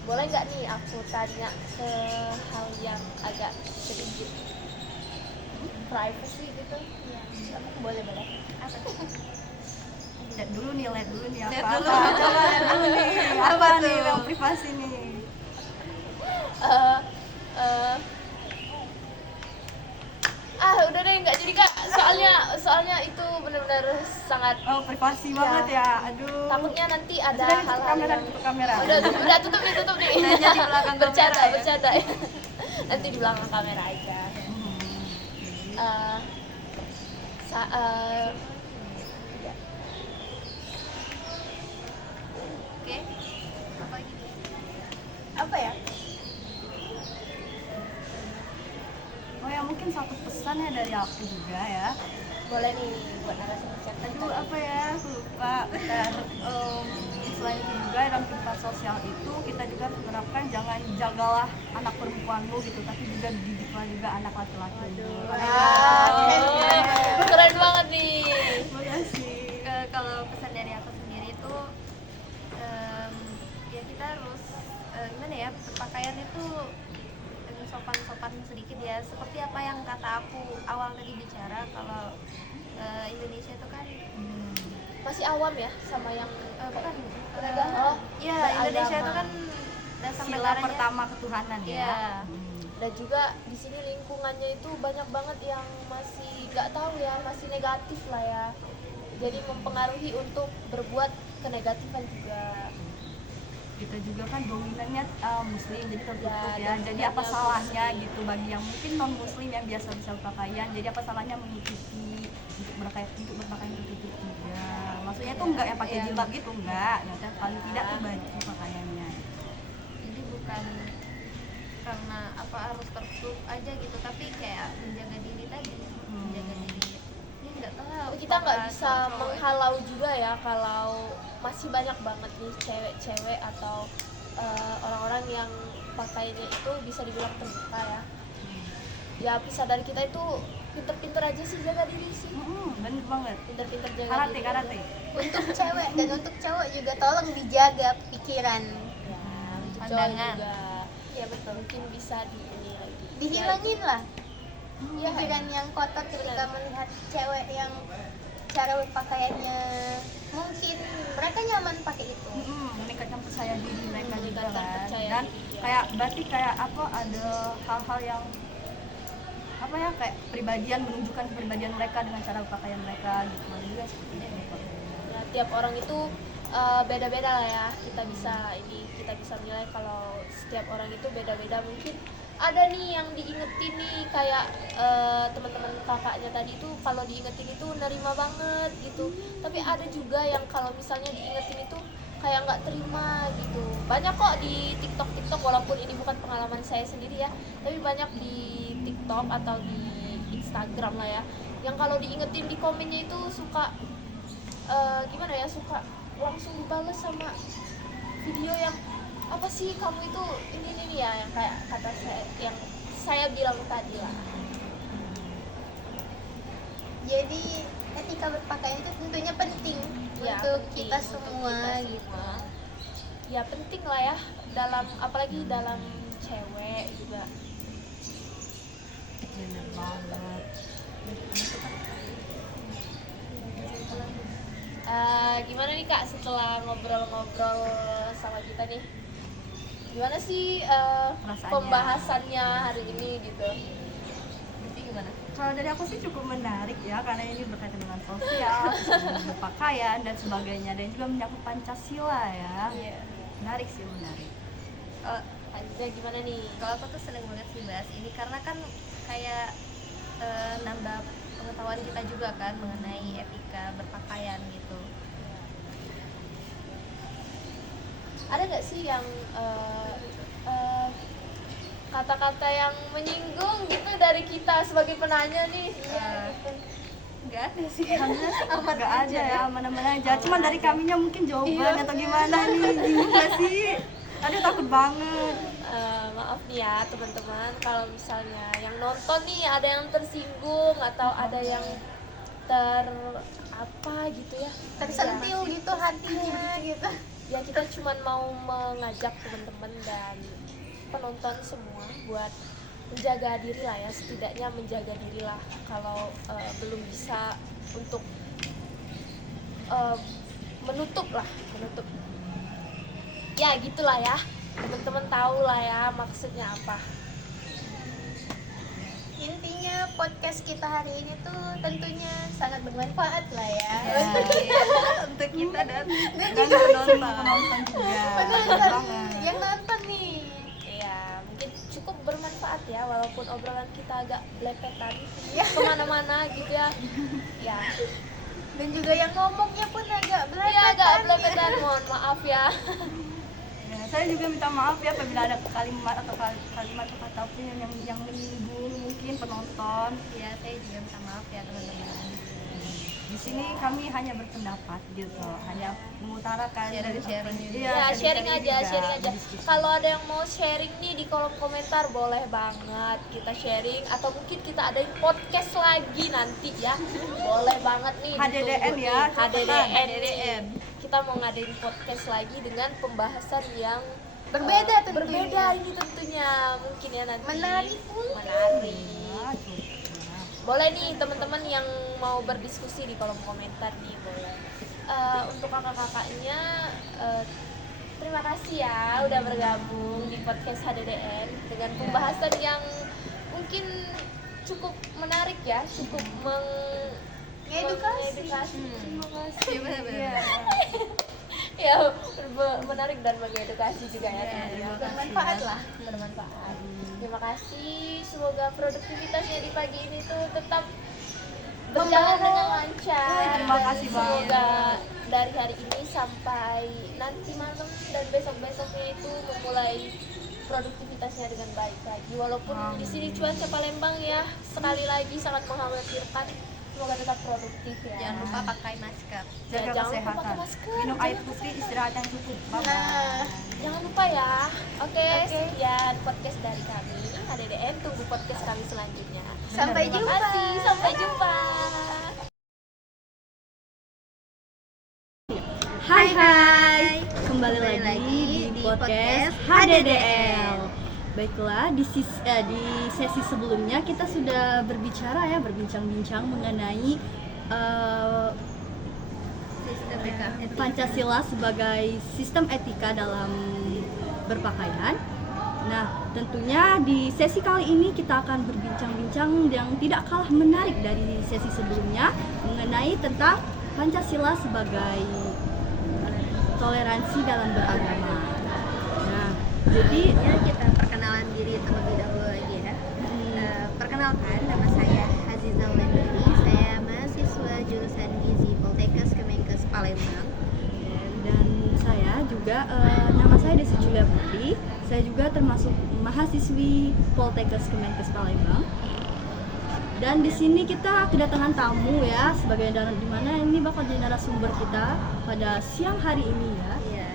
Boleh nggak nih aku tanya ke hal yang agak sedikit privacy gitu? Ya, boleh. Lihat dulu nih apa Lihat apa dulu. coba lihat dulu nih Apa apa nih tuh? yang privasi nih. Udah deh nggak jadi Kak, soalnya itu benar-benar sangat Oh, privasi banget ya. Aduh. takutnya nanti ada Sudah tutup hal-hal kamera, yang tutup kamera. udah tutup nih Nanya di belakang bercanda kamera ya. bercanda nanti di belakang kamera aja. Eh, sa- eh, ya. Oke, apa lagi? Apa ya? Oh ya, mungkin satu pesan ya dari aku juga ya. Boleh nih buat narasumber chat Aduh, apa ya, aku lupa. Bentar. selain itu juga dalam kehidupan sosial itu kita juga harus menerapkan jangan jagalah anak perempuanmu gitu, tapi juga didiklah juga anak laki-laki. Keren banget nih. Makasih. Kalau pesan dari aku sendiri itu ya kita harus gimana ya, berpakaian itu sopan-sopan sedikit ya, seperti apa yang kata aku awal tadi bicara kalau Indonesia itu kan Masih awam ya sama yang bukan beragama. ya beragama. Indonesia itu kan dasar Sila negaranya pertama ketuhanan ya. Iya. Dan juga di sini lingkungannya itu banyak banget yang masih nggak tahu ya, masih negatif lah ya. Jadi mempengaruhi untuk berbuat kenegatifan juga. Kita juga kan dominannya muslim, jadi tertutup Ya, ya, jadi apa dominannya salahnya muslim. gitu bagi yang mungkin non muslim yang biasa bisa berpakaian, jadi apa salahnya mengikuti untuk berpakaian tertutup juga. Maksudnya tuh enggak yang pakai Iya. jilbab gitu, enggak, ya, paling tidak tuh baju pakaiannya. Jadi bukan karena apa harus tertutup aja gitu, tapi kayak menjaga diri tadi, menjaga diri. Ya nggak tahu. Kita nggak apakah bisa cowok-cowok itu- menghalau juga ya kalau masih banyak banget nih cewek-cewek atau orang-orang yang pakainya itu bisa dibilang terbuka ya. Ya bisa dari kita itu pinter-pinter aja sih jaga diri sih. Bener banget. Pinter-pinter jaga Karate, diri. karate. Untuk cewek dan untuk cowok juga tolong dijaga pikiran. Ya, untuk cowok Pandangan. juga. Ya betul. Mungkin bisa di ini lagi. Dihilangin lah Ya, pikiran yang kotor ketika melihat cewek yang cara berpakaiannya mungkin mereka nyaman pakai itu. Meningkatkan percaya diri mereka juga Meningkatkan kan. percaya Dan diri, ya. kayak berarti kayak apa, ada hal-hal yang apa ya, kayak kepribadian, menunjukkan kepribadian mereka dengan cara berpakaian mereka gitu. Juga seperti itu. ya, tiap orang itu beda-beda lah ya. Kita bisa menilai kalau setiap orang itu beda-beda. Mungkin ada nih yang diingetin nih kayak teman-teman kakaknya tadi itu kalau diingetin itu nerima banget gitu. Tapi ada juga yang kalau misalnya diingetin itu kayak nggak terima gitu. Banyak kok di TikTok walaupun ini bukan pengalaman saya sendiri ya, tapi banyak di TikTok atau di Instagram lah ya, yang kalau diingetin di komennya itu suka gimana ya, suka langsung dibales sama video yang apa sih kamu itu ini ya, yang kayak kata saya yang saya bilang tadi lah. Jadi etika berpakaian itu tentunya penting Ya, untuk penting kita untuk semua kita gitu. semua. Ya penting lah ya, dalam apalagi dalam cewek juga. Bener banget. Gimana nih Kak setelah ngobrol-ngobrol sama kita nih? Gimana sih Perasaannya. pembahasannya hari ini gitu? Berarti gimana? Kalau dari aku sih cukup menarik ya, karena ini berkaitan dengan sosial, berpakaian dan sebagainya, dan juga menyangkut Pancasila ya. Iya. Menarik sih, menarik. Aja gimana nih? Kalau aku tuh seneng banget sih bahas ini karena kan kayak nambah pengetahuan kita juga kan mengenai etika berpakaian gitu. Ada nggak sih yang kata-kata yang menyinggung gitu dari kita sebagai penanya nih? Nggak ada sih. Nggak ada ya, aman-aman aja. Cuman dari kaminya mungkin jawaban atau gimana nih, bingung gak sih? Aduh, takut banget. Maaf nih ya teman-teman, kalau misalnya yang nonton nih ada yang tersinggung atau ada yang apa gitu ya, Tersentil gitu hatinya gitu. ya kita cuman mau mengajak teman-teman dan penonton semua buat menjaga diri lah ya, setidaknya menjaga diri lah. Kalau belum bisa untuk menutup ya gitulah ya, teman-teman tahu lah ya maksudnya apa. Intinya podcast kita hari ini tuh tentunya sangat bermanfaat lah ya. Untuk kita dan Penonton juga. Penonton Bener banget. yang nonton nih. Ya mungkin cukup bermanfaat ya, walaupun obrolan kita agak belepetan Ya. kemana-mana gitu ya. Ya, Dan juga yang ngomongnya pun agak ya agak belepetan. belepetan, mohon maaf ya. Ya, saya juga minta maaf ya apabila ada kalimat atau kata pun yang menyinggung mungkin penonton. ya saya juga minta maaf ya teman-teman. Di sini kami hanya berpendapat gitu, hanya mengutarakan Sharing-sharing juga. Ya, sharing aja, juga, sharing aja. diskusi. Kalau ada yang mau sharing nih di kolom komentar boleh banget kita sharing, atau mungkin kita adain podcast lagi nanti ya. Boleh banget nih. HDDN ditunggu ya, nih. HDDN. HDDN. Kita mau ngadain podcast lagi dengan pembahasan yang Berbeda tentunya. berbeda ini tentunya, mungkin ya nanti. Menarik pun. Menarik. Nah, coba. Boleh nih teman-teman yang mau berdiskusi di kolom komentar nih, boleh. Untuk kakak-kakaknya, terima kasih ya udah bergabung di podcast HDDN dengan pembahasan yang mungkin cukup menarik ya, cukup Mengedukasi. mengedukasi. Terima kasih. Iya, benar-benar. Iya. Ya, menarik dan mengedukasi juga ya, Iya, teman-teman. terima kasih Bermanfaat ya. lah. Bermanfaat. Terima kasih. Semoga produktivitasnya di pagi ini tuh tetap berjalan dengan lancar. Terima Dan kasih semoga dari hari ini sampai nanti malam dan besok-besoknya itu memulai produktivitasnya dengan baik lagi. Walaupun di sini cuaca Palembang ya sekali lagi sangat mengkhawatirkan. Semoga tetap produktif ya. Jangan lupa pakai masker. Jaga Jangan lupa kesehatan. pakai masker. Minum air putih, istirahat yang cukup. Bye Nah, jangan lupa ya. Oke, sekian podcast dari kami HDDN. Tunggu podcast kami selanjutnya. Sampai Terima jumpa. kasih. Sampai jumpa. Hai, kembali lagi di podcast HDDL. Baiklah, di sesi sebelumnya kita sudah berbincang-bincang mengenai Sistem Pancasila sebagai sistem etika dalam berpakaian. Nah, tentunya di sesi kali ini kita akan berbincang-bincang yang tidak kalah menarik dari sesi sebelumnya mengenai tentang Pancasila sebagai toleransi dalam beragama. Nah, jadi Ya, kita perkenalan diri terlebih dahulu lagi ya. Perkenalkan, nama saya Haziza Wendri. Saya mahasiswa jurusan Gizi Poltekkes Kemenkes Palembang. dan saya juga nama saya Desi Julia Putri. Saya juga termasuk mahasiswi Poltekkes Kemenkes Palembang. Dan di sini kita kedatangan tamu ya, sebagai di mana ini bakal jadi narasumber kita pada siang hari ini ya. Iya.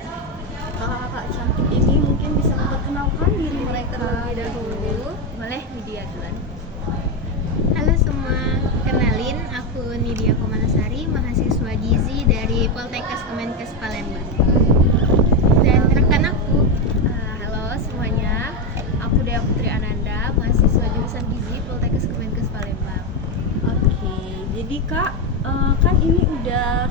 Kakak-kakak cantik ini mungkin bisa memperkenalkan diri mereka Terlebih dahulu, boleh Nidia duluan. Halo semua, kenalin aku Nidia Komanasari, mahasiswa Gizi dari Poltekkes Kemenkes Palembang. Dan rekan aku, Halo semuanya, aku Dea Putri Ananda, mahasiswa jurusan Gizi Poltekkes Kemenkes Palembang. Oke, jadi Kak, kan ini udah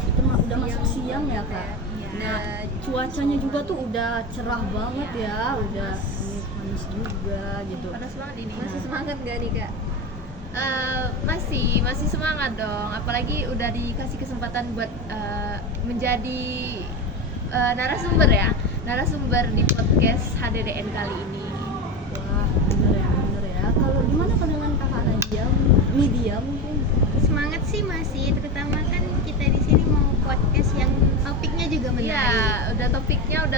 masuk siang ya Kak. Iya. Nah, cuacanya juga tuh udah cerah banget ya, udah panas juga gitu. Panas banget ini. Masih semangat gak nih Kak? Masih semangat dong. Apalagi udah dikasih kesempatan buat menjadi narasumber ya. Narasumber di podcast HDDN kali ini. Wah, bener ya. Kalau gimana pandangan Kakak Nidia mungkin? semangat sih masih, terutama kan kita di sini mau podcast yang topiknya juga menarik. Iya, udah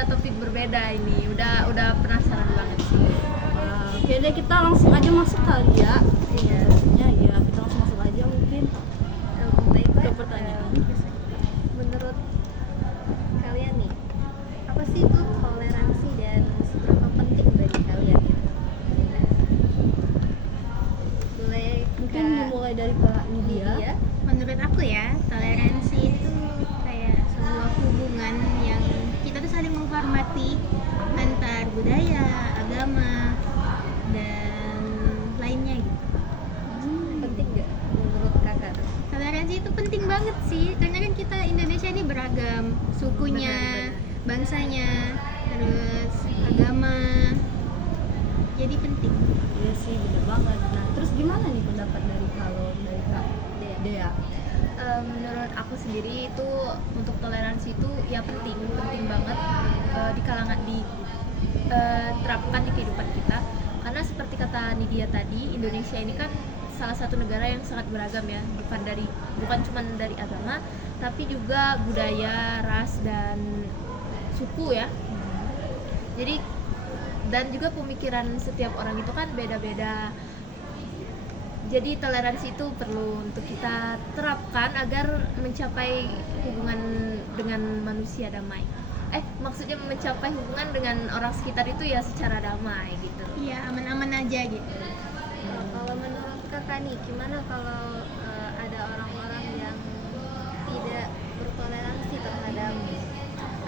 topik berbeda ini. Udah penasaran banget sih. Wah, oke deh, kita langsung aja masuk kali ya. Iya. Ya, kita langsung masuk aja mungkin ke pertanyaan. Menurut kalian nih, apa sih itu toleransi dan seberapa penting bagi kalian gitu? Boleh Mungkin Kak dimulai dari Kak Nidia. Nidia? Menurut aku ya, toleransi itu kayak sebuah hubungan yang kita tuh saling menghormati antar budaya, agama, dan lainnya gitu. Penting gak menurut kakak tuh? Toleransi itu penting banget sih, karena kan kita Indonesia ini beragam sukunya, Benar. bangsanya, terus agama, jadi penting. Iya sih, bener banget. Nah, terus gimana nih pendapat dari Kak Dea? Menurut aku sendiri itu untuk toleransi itu ya penting banget di kalangan terapkan di kehidupan kita, karena seperti kata Nidia tadi, Indonesia ini kan salah satu negara yang sangat beragam ya, bukan cuma dari agama tapi juga budaya, ras dan suku ya. Jadi dan juga pemikiran setiap orang itu kan beda-beda. Jadi toleransi itu perlu untuk kita terapkan agar mencapai hubungan dengan manusia damai. Maksudnya mencapai hubungan dengan orang sekitar itu ya secara damai gitu. Iya, aman-aman aja gitu. Kalau menurut kakak nih, gimana kalau ada orang-orang yang tidak bertoleransi terhadap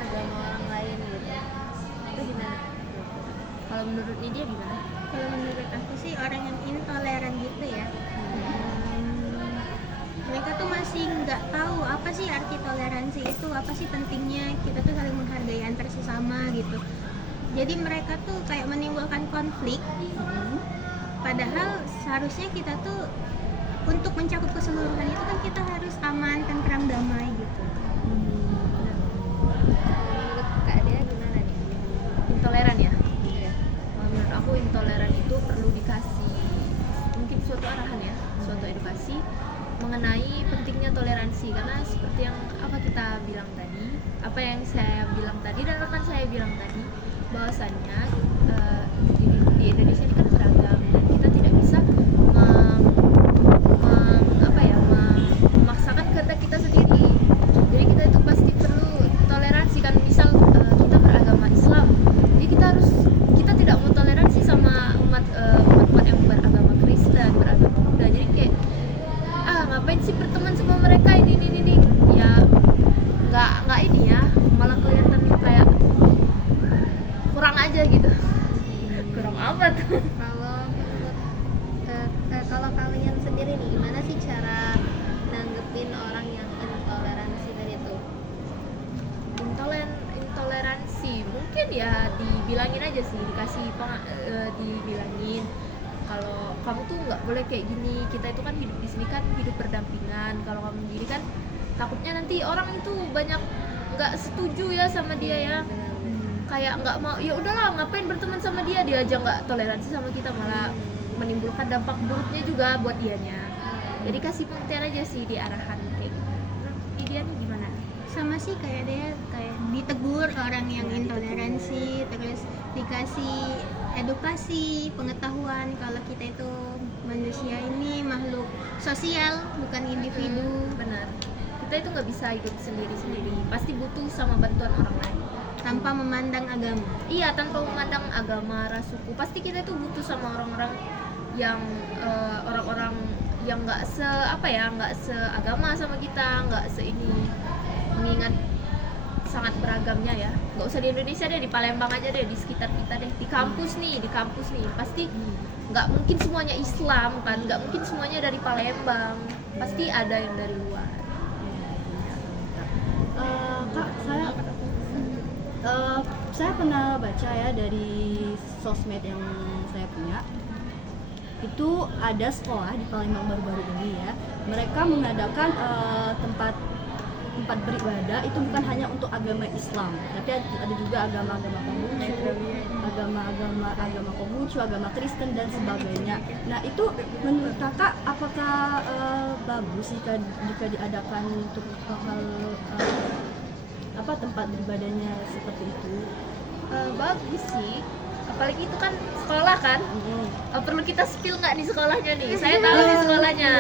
agama orang lain gitu? Itu gimana? Kalau menurut Nidia gimana? Kalau menurut aku sih orang yang intoleran gitu ya, mereka tuh masih nggak tahu apa sih arti toleransi itu, apa sih pentingnya kita tuh saling menghargai antar sesama gitu. Jadi mereka tuh kayak menimbulkan konflik, padahal seharusnya kita tuh untuk mencakup keseluruhan itu kan kita harus aman, tentram, damai gitu. Menurut Kak Dea gimana nih? Intoleran ya? Kalau menurut aku intoleran itu perlu dikasih mungkin suatu arahan ya, suatu edukasi mengenai pentingnya toleransi, karena seperti yang saya bilang tadi dan rekan saya bilang tadi, bahwasannya di Indonesia ini kan beragam dan kita tidak bisa memaksakan kehendak kita sendiri. Jadi kita itu pasti perlu toleransi kan. Misal kita beragama Islam, jadi kita tidak mau toleransi sama umat yang beragama Kristen, beragama Buddha. Jadi kayak ngapain sih berteman sama mereka ini ya, nggak ini ya, malah kelihatan kayak kurang aja gitu. Kurang apa tuh? Kalau kalian sendiri nih, gimana sih cara nanggepin orang yang intoleransi tadi itu? Intoleransi mungkin ya dibilangin aja sih, dibilangin kalau kamu tuh nggak boleh kayak gini, kita itu kan hidup di sini kan hidup berdampingan. Kalau kamu sendiri kan takutnya nanti orang itu banyak nggak setuju ya sama dia ya, kayak nggak mau, ya udahlah ngapain berteman sama dia aja nggak toleransi sama kita, malah menimbulkan dampak buruknya juga buat dianya. Jadi kasih pengertian aja sih di arahan kayak gitu. Dia nih gimana? Sama sih kayak dia, kayak ditegur orang yang intoleransi, terus dikasih edukasi, pengetahuan kalau kita itu manusia ini makhluk sosial, bukan individu. Benar, kita itu nggak bisa hidup sendiri-sendiri, pasti butuh sama bantuan orang lain Tanpa memandang agama. Iya, tanpa memandang agama, ras, suku, pasti kita itu butuh sama orang-orang yang yang nggak seagama sama kita, nggak seini, mengingat sangat beragamnya ya. Nggak usah di Indonesia deh, di Palembang aja deh, di sekitar kita deh, di kampus nih pasti nggak mungkin semuanya Islam kan, nggak mungkin semuanya dari Palembang, pasti ada yang dari luar. Kak, saya pernah baca ya dari sosmed yang saya punya, itu ada sekolah di Palembang baru-baru ini ya, mereka mengadakan tempat beribadah itu bukan hanya untuk agama Islam, tapi ada juga agama-agama Konghucu, agama Kristen dan sebagainya. Nah, itu menurut kakak apakah bagus jika diadakan untuk hal tempat beribadahnya seperti itu? Bagus sih, apalagi itu kan sekolah kan. Perlu kita spill nggak di sekolahnya nih? Saya tahu di sekolahnya.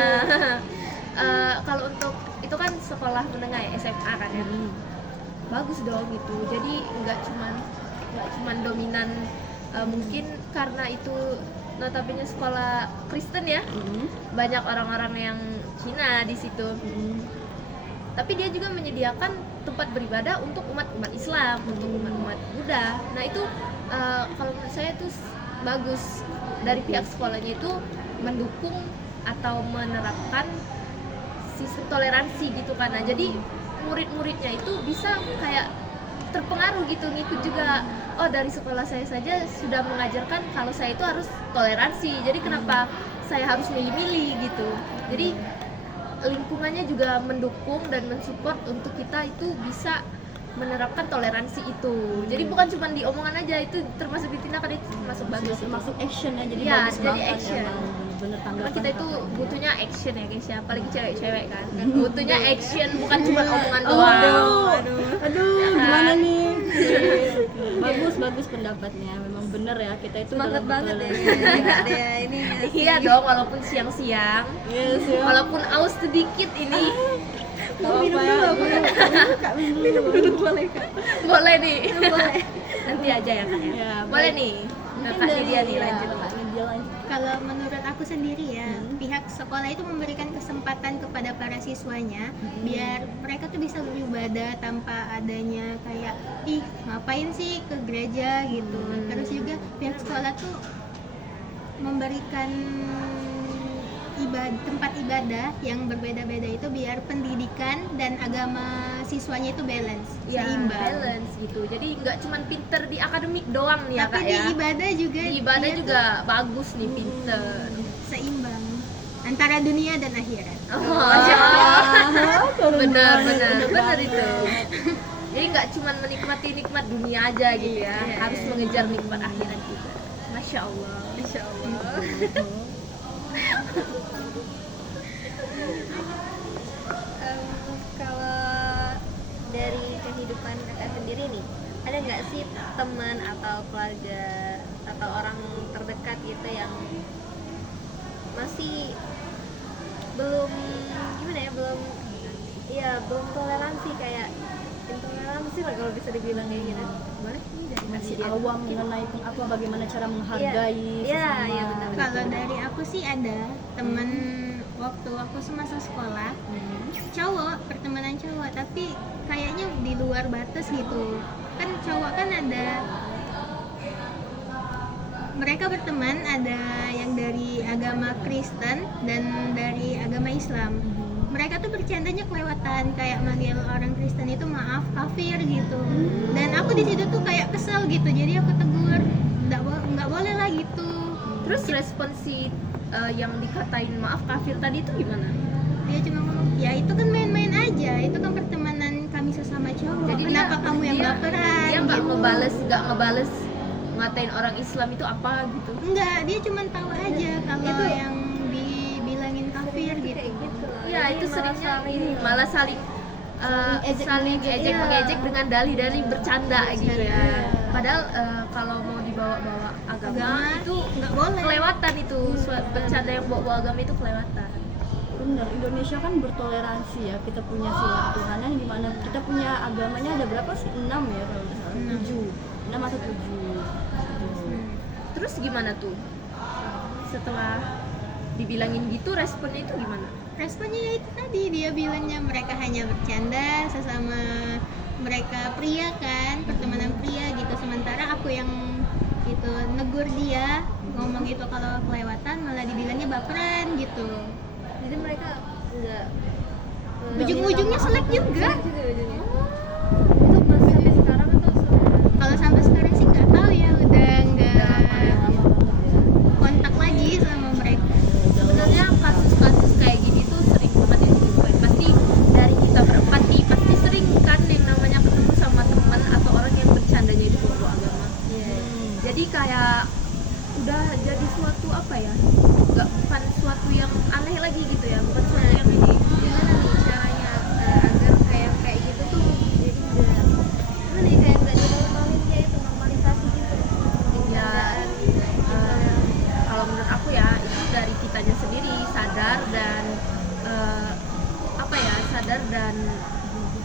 Kalau untuk itu kan sekolah menengah ya, SMA kan ya. Bagus dong gitu. Jadi nggak cuman dominan, mungkin karena itu notabene sekolah Kristen ya. Banyak orang-orang yang Cina di situ. Tapi dia juga menyediakan tempat beribadah untuk umat Islam, untuk umat Buddha. Nah itu kalau menurut saya itu bagus, dari pihak sekolahnya itu mendukung atau menerapkan sistem toleransi gitu kan. Nah, jadi murid-muridnya itu bisa kayak terpengaruh gitu, ngikut juga. Oh, dari sekolah saya saja sudah mengajarkan kalau saya itu harus toleransi, jadi kenapa saya harus milih-milih gitu. Jadi lingkungannya juga mendukung dan mensupport untuk kita itu bisa menerapkan toleransi itu. Jadi bukan cuma di omongan aja, itu termasuk di tindakan, itu termasuk bagus, termasuk action ya, jadi ya, bagus jadi banget action. Bener Karena tanggapan kita itu kakak. butuhnya action ya guys ya, apalagi cewek-cewek kan. Butuhnya action, bukan cuma omongan doang. Aduh, gimana nih? Bagus pendapatnya, memang bener ya, kita itu Semangat dalam banget ya. bertoleransi. Ya ini. Iya dong, walaupun siang-siang, Yes, ya. walaupun aus sedikit ini. Minum dulu, minum dulu. Boleh Kak? Boleh nih. Boleh. Nanti aja ya Kak ya. Ya, Boleh baik. nih. Mungkin Kak dari Lydia nih ya, lanjut. Kak Lydia lanjut. Kalau menurut aku sendiri ya, pihak sekolah itu memberikan kesempatan kepada para siswanya biar mereka tuh bisa beribadah tanpa adanya kayak ih ngapain sih ke gereja gitu. Terus juga pihak sekolah tuh memberikan tempat ibadah yang berbeda-beda itu biar pendidikan dan agama siswanya itu balance, Ya, seimbang. balance gitu. Jadi nggak cuman pinter di akademik doang nih ya Tapi Kak di ya. ibadah juga Di ibadah dia juga bagus nih pinter. tuh seimbang antara dunia dan akhirat. Benar itu. Jadi nggak cuma menikmati nikmat dunia aja gitu ya, harus mengejar nikmat akhirat juga. Masya Allah. Masya Allah. Kalau dari kehidupan kakak sendiri nih, ada nggak sih teman atau keluarga atau orang terdekat gitu yang masih belum gimana ya, belum toleransi, kayak intoleransi lah kalau bisa dibilang kayak gitu. Boleh nih dari Kak Masih Lydia. awam mengenai apa bagaimana cara menghargai Iya, sesama. iya, benar. Kalau dari aku sih ada teman waktu aku semasa sekolah cowok, pertemanan cowok, tapi kayaknya di luar batas gitu. Kan cowok kan ada, mereka berteman ada yang dari agama Kristen dan dari agama Islam. Mereka tuh bercandanya kelewatan, kayak manggil orang Kristen itu maaf kafir gitu. Dan aku di situ tuh kayak kesel gitu, jadi aku tegur, nggak boleh lah gitu. Terus respon si yang dikatain maaf kafir tadi itu gimana? Dia cuma ngomong, ya itu kan main-main aja, itu kan pertemanan kami sesama cowok. Jadi Kenapa kamu yang baperan? Dia nggak gitu. ngebales ngatain orang Islam itu apa gitu. Enggak, dia cuma tahu aja kalau yang dibilangin kafir gitu. Ya itu seringnya malah saling ejek saling mengejek. ejek Iya. mengejek dengan dalih-dalih bercanda gitu ya. Padahal kalau mau dibawa-bawa agama itu nggak boleh. kelewatan itu. Bercanda yang bawa agama itu kelewatan. Benar, Indonesia kan bertoleransi ya. Kita punya sila Tuhanan di mana kita punya agamanya ada berapa sih? 6 ya kalau nggak salah. 6 atau 7. Terus gimana tuh? Setelah dibilangin gitu responnya itu gimana? Responnya ya itu tadi, dia bilangnya mereka hanya bercanda sesama mereka pria kan, pertemanan pria gitu. Sementara aku yang itu negur dia, ngomong itu kalau kelewatan malah dibilangnya baperan gitu. Jadi mereka nggak Ujung-ujungnya selek juga. ujungnya. Itu masih sampai sekarang atau sudah? Kalau sampai sekarang sih nggak tahu ya, udah nggak kontak lagi sama mereka. Sebenarnya kasus-kasus kayak gini tuh sering banget ya ditemukan. Pasti dari kita berempat nih pasti sering kan yang namanya ketemu sama teman atau orang yang bercandanya itu bawa agama. Jadi kayak udah jadi suatu apa ya? Bukan suatu yang aneh lagi gitu ya, bukan suatu yang ini. Gimana nih caranya agar kayak gitu tuh jadi nggak gimana ya, kayak nggak dinormalin, kayak itu normalisasi gitu Ya, kalau menurut aku ya itu dari kitanya sendiri sadar dan sadar dan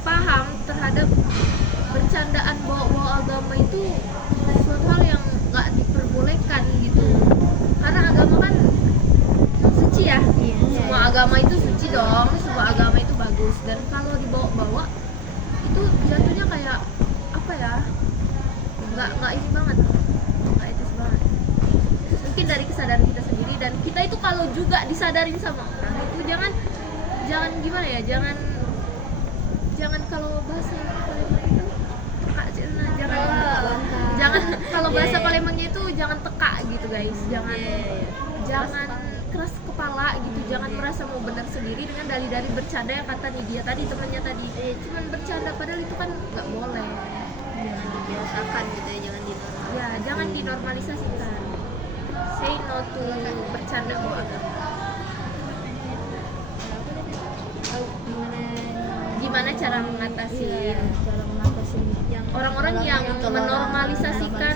paham terhadap bercandaan bawa-bawa agama itu suatu hal yang nggak diperbolehkan gitu, karena agama kan suci ya. Semua agama itu suci dong, semua agama itu bagus, dan kalau dibawa-bawa itu jatuhnya kayak apa ya, nggak ini banget, nggak etis banget. Mungkin dari kesadaran kita sendiri, dan kita itu kalau juga disadarin sama orang itu jangan gimana ya, jangan kalau bahasa Palembang itu teka, jangan kalau bahasa Palembangnya itu jangan teka gitu guys, jangan keras kepala gitu, jangan merasa mau benar sendiri dengan dalih-dalih bercanda yang kata Nidia tadi, temannya tadi cuman bercanda, padahal itu kan nggak boleh. jangan dibiasakan gitu ya, jangan dinormalkan. Ya, jangan dinormalisasikan. Say no to bercanda bawa agama. Gimana cara mengatasi cara mengatasi yang orang-orang yang menormalisasikan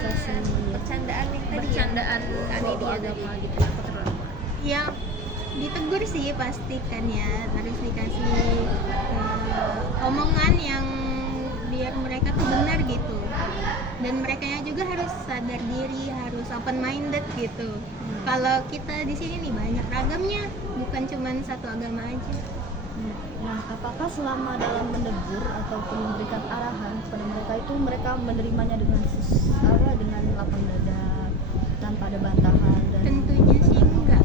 Bercandaan yang tadi ya. bercandaan Tadi dia agama tadi. gitu ya, keterlaluan. Yang ditegur sih pastikan ya, harus dikasih omongan yang biar mereka tuh benar gitu, dan mereka juga harus sadar diri, harus open minded gitu. Kalau kita di sini nih banyak ragamnya, bukan cuma satu agama aja. Nah, apakah selama dalam menegur ataupun memberikan arahan kepada mereka itu mereka menerimanya dengan lapang dada tanpa ada bantahan dan Tentunya sih enggak,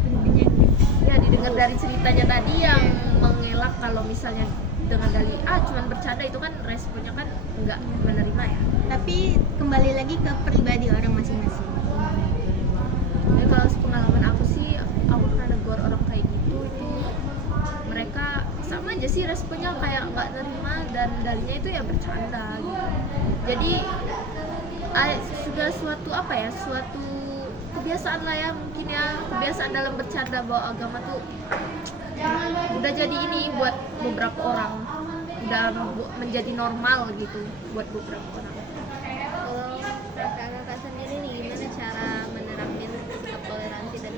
tentunya enggak. Ya didengar dari ceritanya tadi yang mengelak kalau misalnya dengan dalih cuman bercanda, itu kan responnya kan nggak menerima ya. Tapi kembali lagi ke pribadi orang masing-masing. Jadi kalau pengalaman aku sih, aku pernah negor orang kayak gitu, itu mereka sama aja sih responnya kayak nggak nerima dan dalihnya itu ya bercanda gitu. Jadi sudah suatu kebiasaan lah ya, mungkin ya, kebiasaan dalam bercanda bahwa agama tuh udah jadi ini buat beberapa orang, udah menjadi normal gitu buat beberapa orang. Kalau kakak sendiri nih, gimana cara menerapin sikap toleransi dan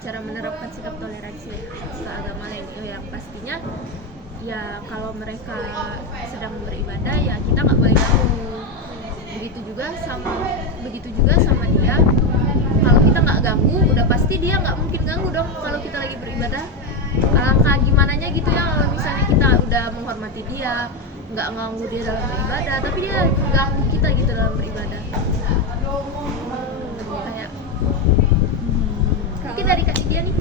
Cara menerapkan sikap toleransi seagama lain itu yang pastinya ya kalau mereka sedang beribadah ya kita nggak boleh ganggu. Begitu juga sama dia. Kalau kita nggak ganggu, udah pasti dia nggak mungkin ganggu dong kalau kita lagi beribadah. Alangkah gimananya gitu ya kalau misalnya kita udah menghormati dia, nggak ganggu dia dalam beribadah, tapi dia ganggu kita gitu dalam beribadah. Kayak mungkin dari Kak dia nih.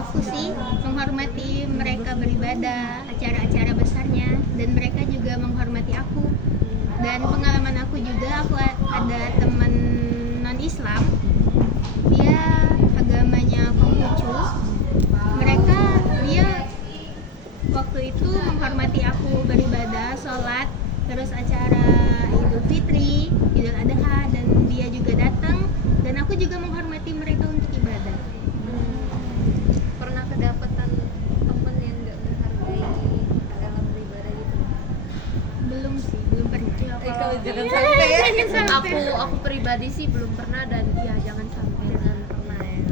Aku sih menghormati mereka beribadah, acara-acara besarnya, dan mereka juga menghormati aku. Dan pengalaman aku juga, aku ada teman non-Islam, dia agamanya Konghucu. Dia waktu itu menghormati aku beribadah, sholat, terus acara Idul Fitri, Idul Adha, dan dia juga datang, dan aku juga menghormati mereka untuk ibadah. pernah kedapatan temen yang nggak menghargai dalam beribadah gitu? Belum sih, belum pernah. Kalau jangan sampai ya. Aku pribadi sih belum pernah, dan ya jangan sampai. Pernah ya.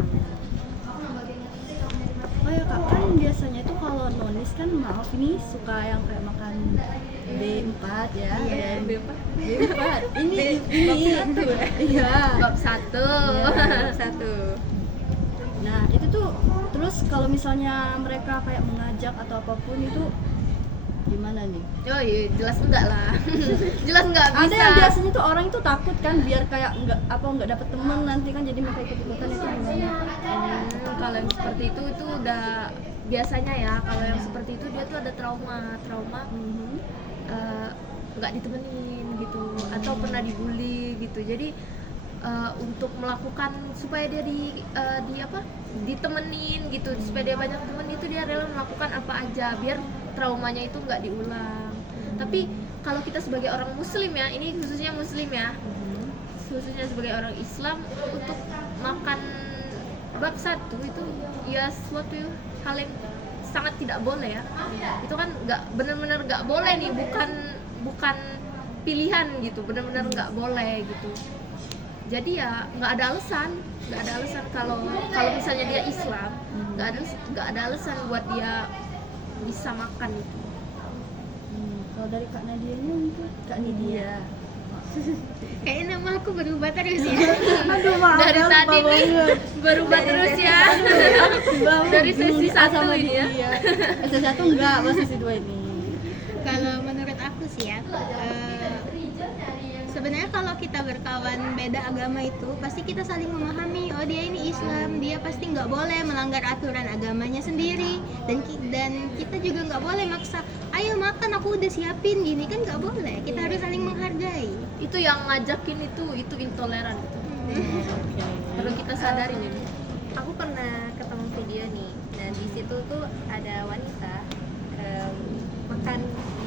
oh ya kak, kan biasanya itu kalau nonis kan maaf ini suka yang kayak makan B4 ya. Iya, B4 ini iya Bab 1. Satu. nah itu tuh terus kalau misalnya mereka kayak mengajak atau apapun itu gimana nih? Oh iya, jelas enggak lah. Jelas enggak bisa. Ada yang biasanya tuh orang itu takut kan biar kayak nggak dapet teman nanti kan, jadi mereka ikut-ikutan itu gimana? Kalau yang seperti itu udah biasanya ya. Kalau yang seperti itu dia tuh ada trauma nggak ditemenin gitu, atau pernah dibully gitu. Jadi untuk melakukan supaya dia ditemenin gitu, supaya dia banyak temen, itu dia rela melakukan apa aja biar traumanya itu nggak diulang. Tapi kalau kita sebagai orang muslim ya, ini khususnya muslim ya, khususnya sebagai orang Islam, untuk makan bab 1 itu ya suatu hal yang sangat tidak boleh ya. Itu kan nggak, benar-benar nggak boleh nih, bukan pilihan gitu, benar-benar nggak boleh gitu. Jadi ya nggak ada alasan kalau misalnya dia Islam, nggak ada alasan buat dia bisa makan itu. Kalau dari Kak Nadia ini mungkin Kak Nidia. Kayaknya nama aku berubah terus ya. Aduh maaf. Dari tadi nih berubah terus ya. Dari sesi 1 ini ya. Sesi 1 enggak, masih sesi 2 ini. Kalau menurut aku sih ya, sebenarnya kalau kita berkawan beda agama itu pasti kita saling memahami. Oh dia ini Islam, dia pasti nggak boleh melanggar aturan agamanya sendiri, dan kita juga nggak boleh maksa. Ayo makan, aku udah siapin gini, kan nggak boleh. Kita harus saling menghargai. Itu yang ngajakin itu intoleran itu. Perlu kita sadarin ini. Aku pernah ketemu video nih. Nah di situ tuh ada wanita makan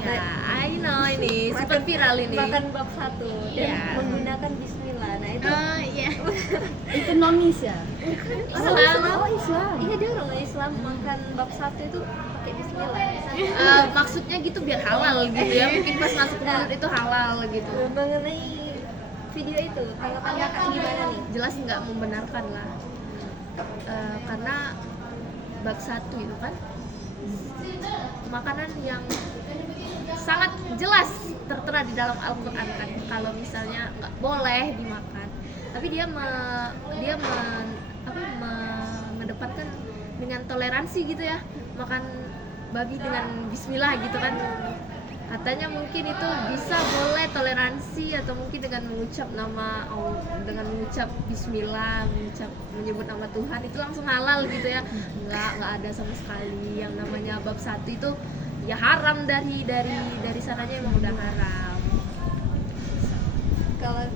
Ya, I know ini super viral ini. makan bab 1 dan Ya. menggunakan Bismillah. Nah itu Oh iya. Itu nonis ya? Islam. Oh Islam. iya dia orang Islam makan bab satu itu pakai bismillah. Maksudnya gitu biar halal gitu ya, mungkin pas masuk ke mulut itu halal gitu. Mengenai video itu, tanggapan kakak gimana nih? Jelas nggak membenarkan lah. Karena bab satu itu kan makanan yang sangat jelas tertera di dalam Al-Quran kan, kalau misalnya nggak boleh dimakan, tapi dia mengedepankan dengan toleransi gitu ya, makan babi dengan bismillah gitu kan, katanya mungkin itu bisa boleh toleransi, atau mungkin dengan mengucap nama Allah, dengan mengucap bismillah, menyebut nama Tuhan itu langsung halal gitu ya. Nggak ada sama sekali yang namanya bab satu itu ya haram, dari sananya emang udah haram. Kalau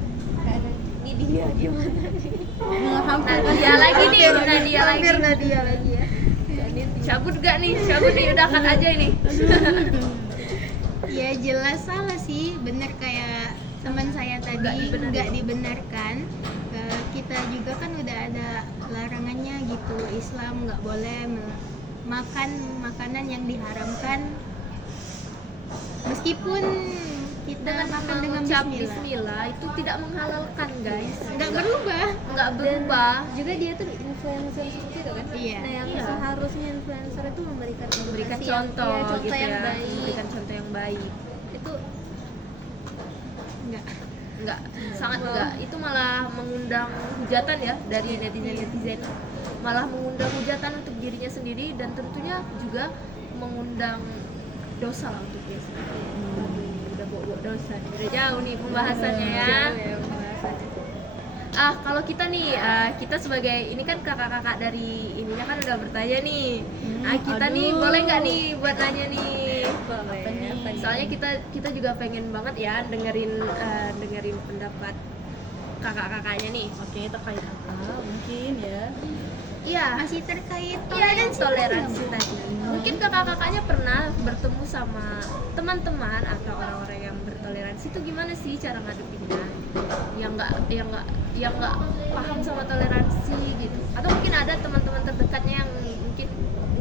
ini dia gimana nih? Nadia lagi nih, Nadia lagi ya. Cabut gak nih? Cabut nih, udah cut aja ini. Ya jelas salah sih, bener kayak teman saya tadi, nggak dibenarkan. Kita juga kan udah ada larangannya gitu, Islam nggak boleh makan makanan yang diharamkan, meskipun kita makan dengan mengucap bismillah. bismillah itu tidak menghalalkan guys, Nggak berubah. nggak berubah. Juga dia tuh influencer seperti itu kan? Iya. Nah, yang seharusnya influencer itu memberikan contoh, contoh gitu yang ya, baik. memberikan contoh yang baik. Itu nggak sangat nggak, itu malah mengundang hujatan ya dari netizen, malah mengundang hujatan untuk dirinya sendiri, dan tentunya juga mengundang dosa lah untuk dia sendiri. Udah bawa dosa nih, udah jauh nih pembahasannya ya. Kalau kita nih, kita sebagai ini kan kakak-kakak dari ininya kan udah bertanya nih. Kita nih boleh nggak nih buat nanya nih? Soalnya kita juga pengen banget ya dengerin pendapat kakak-kakaknya nih. Oke, terkait apa mungkin ya? Iya, Masih terkait toleransi tadi. Mungkin kakak-kakaknya pernah bertemu sama teman-teman atau orang-orang yang bertoleransi itu gimana sih cara ngadepinnya? Yang nggak paham sama toleransi gitu. Atau mungkin ada teman-teman terdekatnya yang mungkin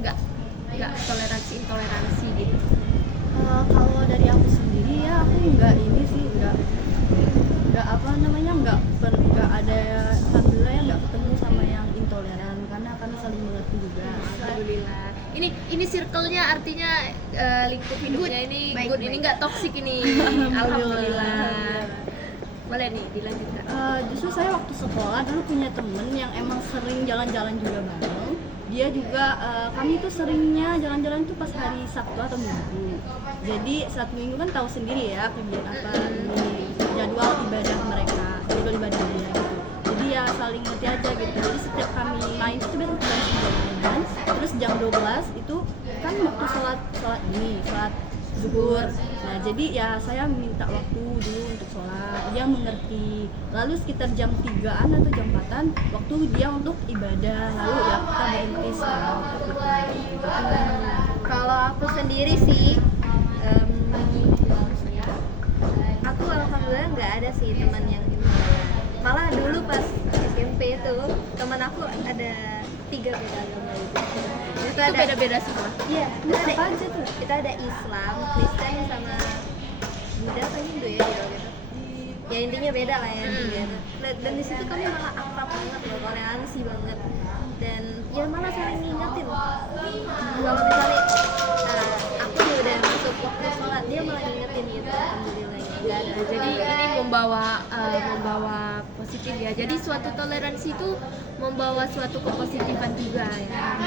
nggak intoleransi gitu. Kalau dari aku sendiri ya, aku nggak ini sih, nggak apa namanya, nggak ada, alhamdulillah ya, nggak ketemu sama yang intoleran, karena akan saling mengerti juga. Alhamdulillah. Ini circle-nya artinya lingkup hidupnya ini Baik, good, ini baik. nggak toksik ini. Alhamdulillah. Boleh nih dilanjutkan. Justru saya waktu sekolah dulu punya temen yang emang sering jalan-jalan juga bareng. Dia juga kami tuh seringnya jalan-jalan tuh pas hari Sabtu atau Minggu. Jadi saat Minggu kan tahu sendiri ya kegiatan apa ini, jadwal ibadah mereka, jadwal ibadah dia gitu. Jadi ya saling ngerti aja gitu. Jadi setiap kami main itu biasanya jam 9, terus jam 12 itu kan waktu sholat zuhur. Nah jadi ya saya minta waktu dulu untuk sholat, dia mengerti. Lalu sekitar jam 3-an atau jam 4-an waktu dia untuk ibadah, lalu ya kita berhenti sholat gitu. Kalau aku sendiri sih, aku alhamdulillah nggak ada sih teman yang intoleran. Malah dulu pas SMP itu teman aku ada 3 beda agama gitu. Itu beda-beda semua. Iya, Apa aja tuh? kita ada Islam, Kristen sama Buddha atau Hindu ya dia gitu. Ya intinya beda lah ya intinya. Dan di situ kami malah akrab banget loh, toleransi banget. Dan ya malah saling ngingetin. Kalau misalnya aku ya udah masuk waktu sholat, dia malah ngingetin gitu. Alhamdulillah ya. Jadi ini membawa positif ya. Jadi suatu toleransi itu membawa suatu kepositifan juga ya.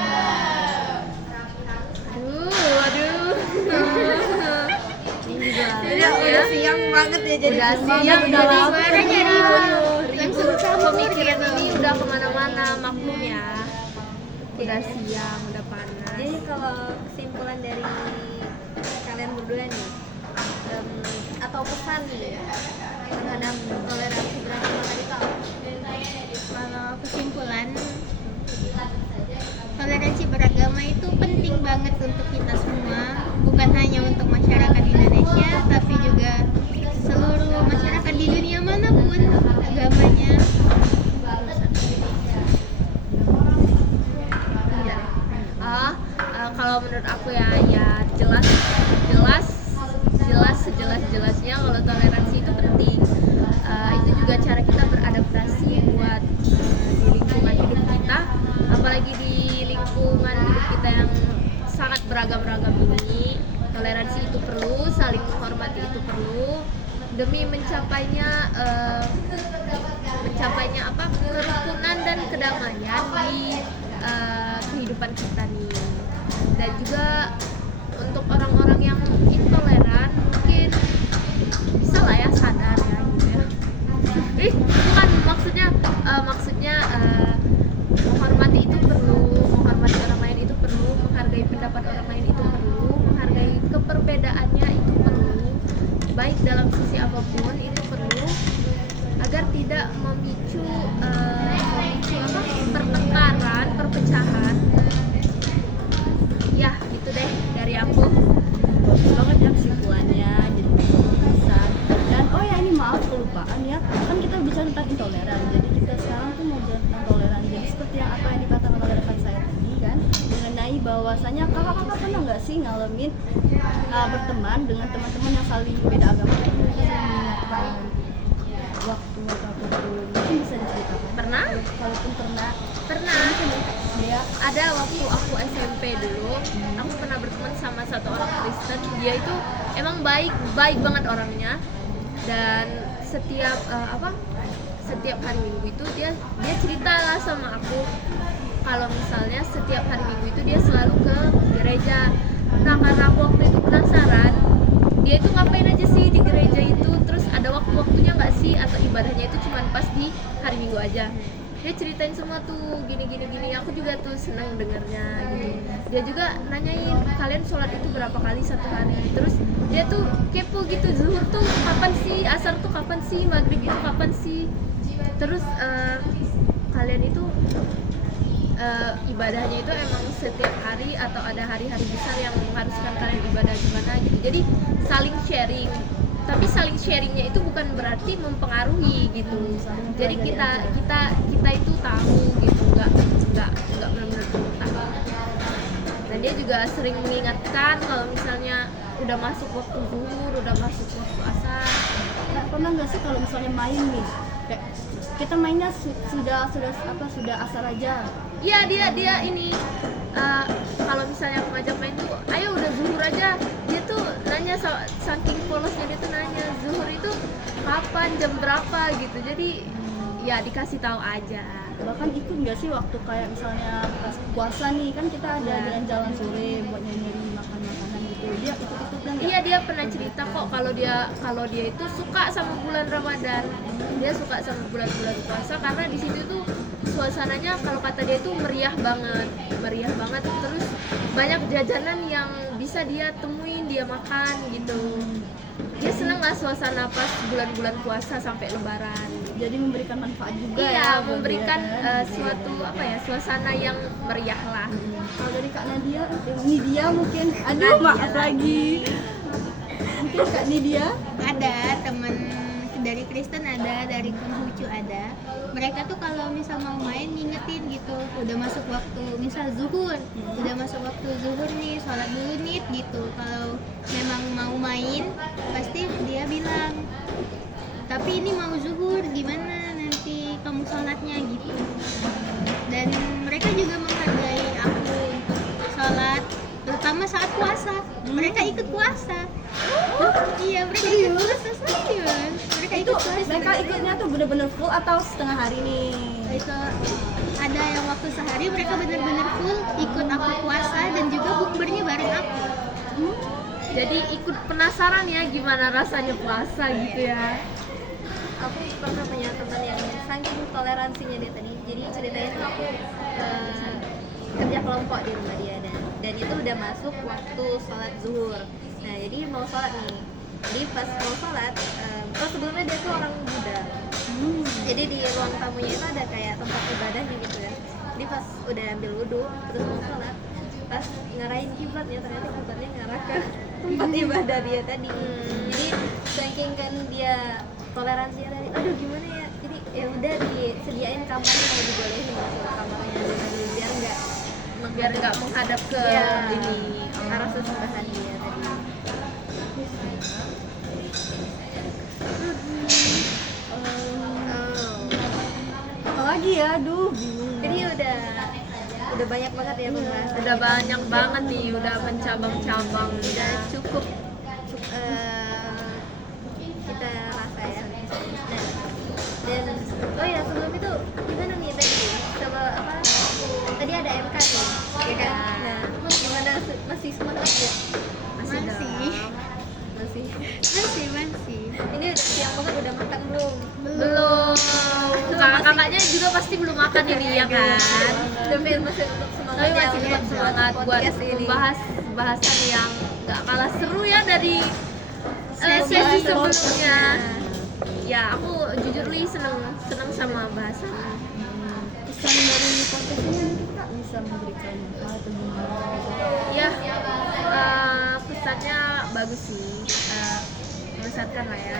Waduh. Ini juga. Udah siang banget ya jadi. Udah siang, udah jadi lapar. suaranya Langsung campur pemikiran gitu. ini udah kemana-mana, maklum ya. Udah siang, udah panas. Jadi kalau kesimpulan dari kalian berdua nih, atau pesan nih terhadap toleransi beragama tadi kak? Kalau kesimpulan, toleransi beragama itu penting banget untuk kita semua, bukan hanya untuk masyarakat Indonesia, tapi juga seluruh masyarakat di dunia manapun agamanya. Kalau menurut aku ya jelas sejelas-jelasnya kalau toleransi itu penting. Itu juga cara kita beradaptasi buat di lingkungan hidup kita, apalagi di lingkungan hidup kita yang sangat beragam-ragam ini. Toleransi itu perlu, saling menghormati itu perlu demi mencapainya kerukunan dan kedamaian di kehidupan kita nih. Dan juga untuk orang-orang yang intoleran mungkin bisa lah ya sadar ya gitu ya. Bukan maksudnya menghormati itu perlu, menghormati orang lain itu perlu, menghargai pendapat orang lain itu perlu, menghargai keperbedaannya itu perlu, baik dalam sisi apapun itu perlu, agar tidak memicu pertengkaran, perpecahan. Ya itu deh dari aku. Bagus banget ya kesimpulannya, jadi bisa. Dan oh ya ini maaf kelupaan ya, kan kita bicara tentang intoleran, jadi kita sekarang tuh mau bicara tentang toleran. Jadi seperti yang apa yang dikatakan oleh rekan saya tadi kan, mengenai bahwasanya kakak-kakak pernah nggak sih ngalamin berteman dengan teman-teman yang saling beda agama, saling mengingatkan waktu apapun, mungkin bisa diceritakan? Pernah? Kalaupun pernah Ya, ada waktu aku SMP dulu, aku pernah berteman sama satu orang Kristen. Dia itu emang baik banget orangnya, dan setiap hari Minggu itu dia cerita lah sama aku kalau misalnya setiap hari Minggu itu dia selalu ke gereja. Nah karena aku waktu itu penasaran, dia itu ngapain aja sih di gereja itu, terus ada waktu-waktunya nggak sih, atau ibadahnya itu cuma pas di hari Minggu aja. Dia ceritain semua tuh gini, aku juga tuh seneng dengarnya gitu. Dia juga nanyain, kalian sholat itu berapa kali satu hari, terus dia tuh kepo gitu, zuhur tuh kapan sih, asar tuh kapan sih, maghrib itu kapan sih, terus kalian itu ibadahnya itu emang setiap hari atau ada hari-hari besar yang mengharuskan kalian ibadah gimana gitu. Jadi saling sharing, tapi saling sharingnya itu bukan berarti mempengaruhi gitu. Jadi kita itu tahu gitu, nggak benar-benar tahu. Dan dia juga sering mengingatkan kalau misalnya udah masuk waktu zuhur, udah masuk waktu asar. Nah, pernah nggak sih kalau misalnya main nih, kayak kita mainnya sudah asar aja? Iya, dia ini kalau misalnya aku ngajak main tuh, ayo udah zuhur aja. Dia tuh nanya, saking polosnya dia tuh nanya zuhur itu kapan, jam berapa gitu. Jadi ya dikasih tahu aja. Bahkan ikut nggak sih waktu kayak misalnya pas puasa nih, kan kita ada jalan-jalan sore buat nyari makan-makanan gitu, dia ikut-ikutan nggak? Iya, dia pernah cerita kok kalau dia itu suka sama bulan Ramadan. Dia suka sama bulan-bulan puasa karena di situ tuh suasananya kalau kata dia tuh meriah banget, terus banyak jajanan yang bisa dia temuin, dia makan gitu. Dia seneng lah suasana pas bulan-bulan puasa sampai lebaran. Jadi memberikan manfaat juga. Iya, ya, memberikan dia, suatu suasana yang meriah lah. Kalau dari Kak Nadia, Nidia mungkin, aduh maaf lagi. Mungkin Kak Nidia Ada temen dari Kristen, ada dari Konghucu ada. Mereka tuh kalau misal mau main ngingetin gitu, udah masuk waktu misal zuhur, udah masuk waktu zuhur nih, sholat dulu nih gitu. Kalau memang mau main pasti dia bilang, tapi ini mau zuhur, gimana nanti kamu sholatnya gitu. Dan mereka juga menghargai aku untuk sholat, terutama saat puasa. Mereka ikut puasa. Iya, mereka ikut puasa, serius. mereka ikutnya tuh bener-bener full atau setengah hari nih? Itu ada yang waktu sehari mereka bener-bener full ikut aku puasa, dan juga bukbernya bareng aku. Jadi ikut penasaran ya gimana rasanya puasa gitu ya. Aku pernah punya teman yang saking toleransinya dia tadi, jadi ceritanya tuh aku kerja kelompok di rumah dia, dan itu udah masuk waktu sholat zuhur. Nah jadi mau sholat nih, jadi pas mau sholat, sebelumnya dia tuh orang Buddha. Jadi di ruang tamunya itu ada kayak tempat ibadahnya gitu kan. Jadi pas udah ambil wudhu terus mau sholat, pas ngarahin kiblatnya, ternyata kiblatnya ngarah ke tempat ibadah dia tadi. Jadi saking kan dia toleransinya tadi, aduh gimana ya, jadi ya udah disediain kamarnya, mau dibolehin masuk kamarnya dulu biar nggak biar nggak menghadap ke Iya. ini. arah sesembahan dia tadi. Apalagi ya, aduh bingung. Jadi udah banyak banget ya pembahasan. Udah banyak banget nih, udah mencabang-cabang, udah cukup kita rasa ya. Dan oh ya sebelum itu gimana nih tadi sama apa? Tadi ada MK nih, ya kan? Nah, gimana masih semangat ya? Masih. Masih. Ini udah siang banget, udah makan belum? belum. Kakak-kakaknya juga pasti belum makan ini ya kan. Tapi masih tetap semangat. Tapi ya masih tetap untuk semangat buat podcast ini. membahas bahasan yang gak kalah seru ya dari sesi Sesi sebelumnya. Ya aku jujur li seneng sama bahasan. Pesan dari podcast ini mungkin Kak bisa memberikan hal atau gimana? Ya pesannya bagus sih, melesatkan lah ya.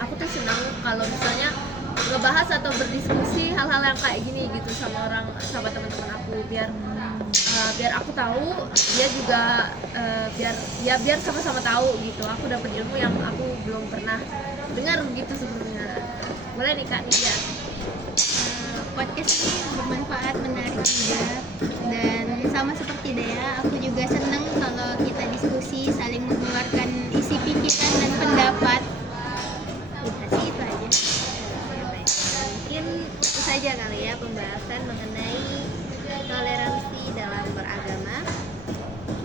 Aku tuh senang kalau misalnya ngebahas atau berdiskusi hal-hal yang kayak gini gitu sama teman-teman aku, biar aku tahu, dia juga biar sama-sama tahu gitu. Aku dapat ilmu yang aku belum pernah dengar gitu sebelumnya. Boleh nih Kak Nidia. Podcast ini bermanfaat, menarik juga, dan sama seperti Dea, aku juga senang kalau kita diskusi, saling mengeluarkan isi pikiran dan pendapat. Udah sih itu aja. Mungkin itu saja kali ya pembahasan mengenai toleransi dalam beragama.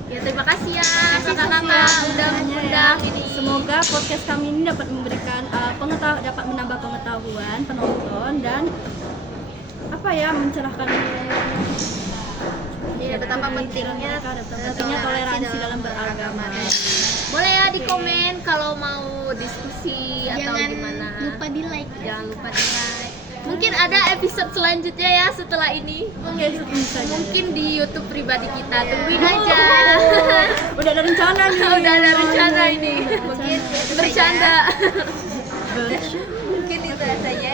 Ya terima kasih ya kakak-kakak udah mengundang ini. Semoga podcast kami ini dapat memberikan dapat menambah pengetahuan penonton dan mencerahkan Ya, betapa pentingnya toleransi dalam beragama. Boleh ya di komen kalau mau diskusi atau Jangan gimana. lupa di like. Jangan lupa di like. Mungkin ada episode selanjutnya ya setelah ini. Oke, bisa aja. Mungkin di YouTube pribadi kita, tungguin aja. Udah ada rencana nih. Udah ada rencana ini. Mungkin itu Bercanda. mungkin itu saja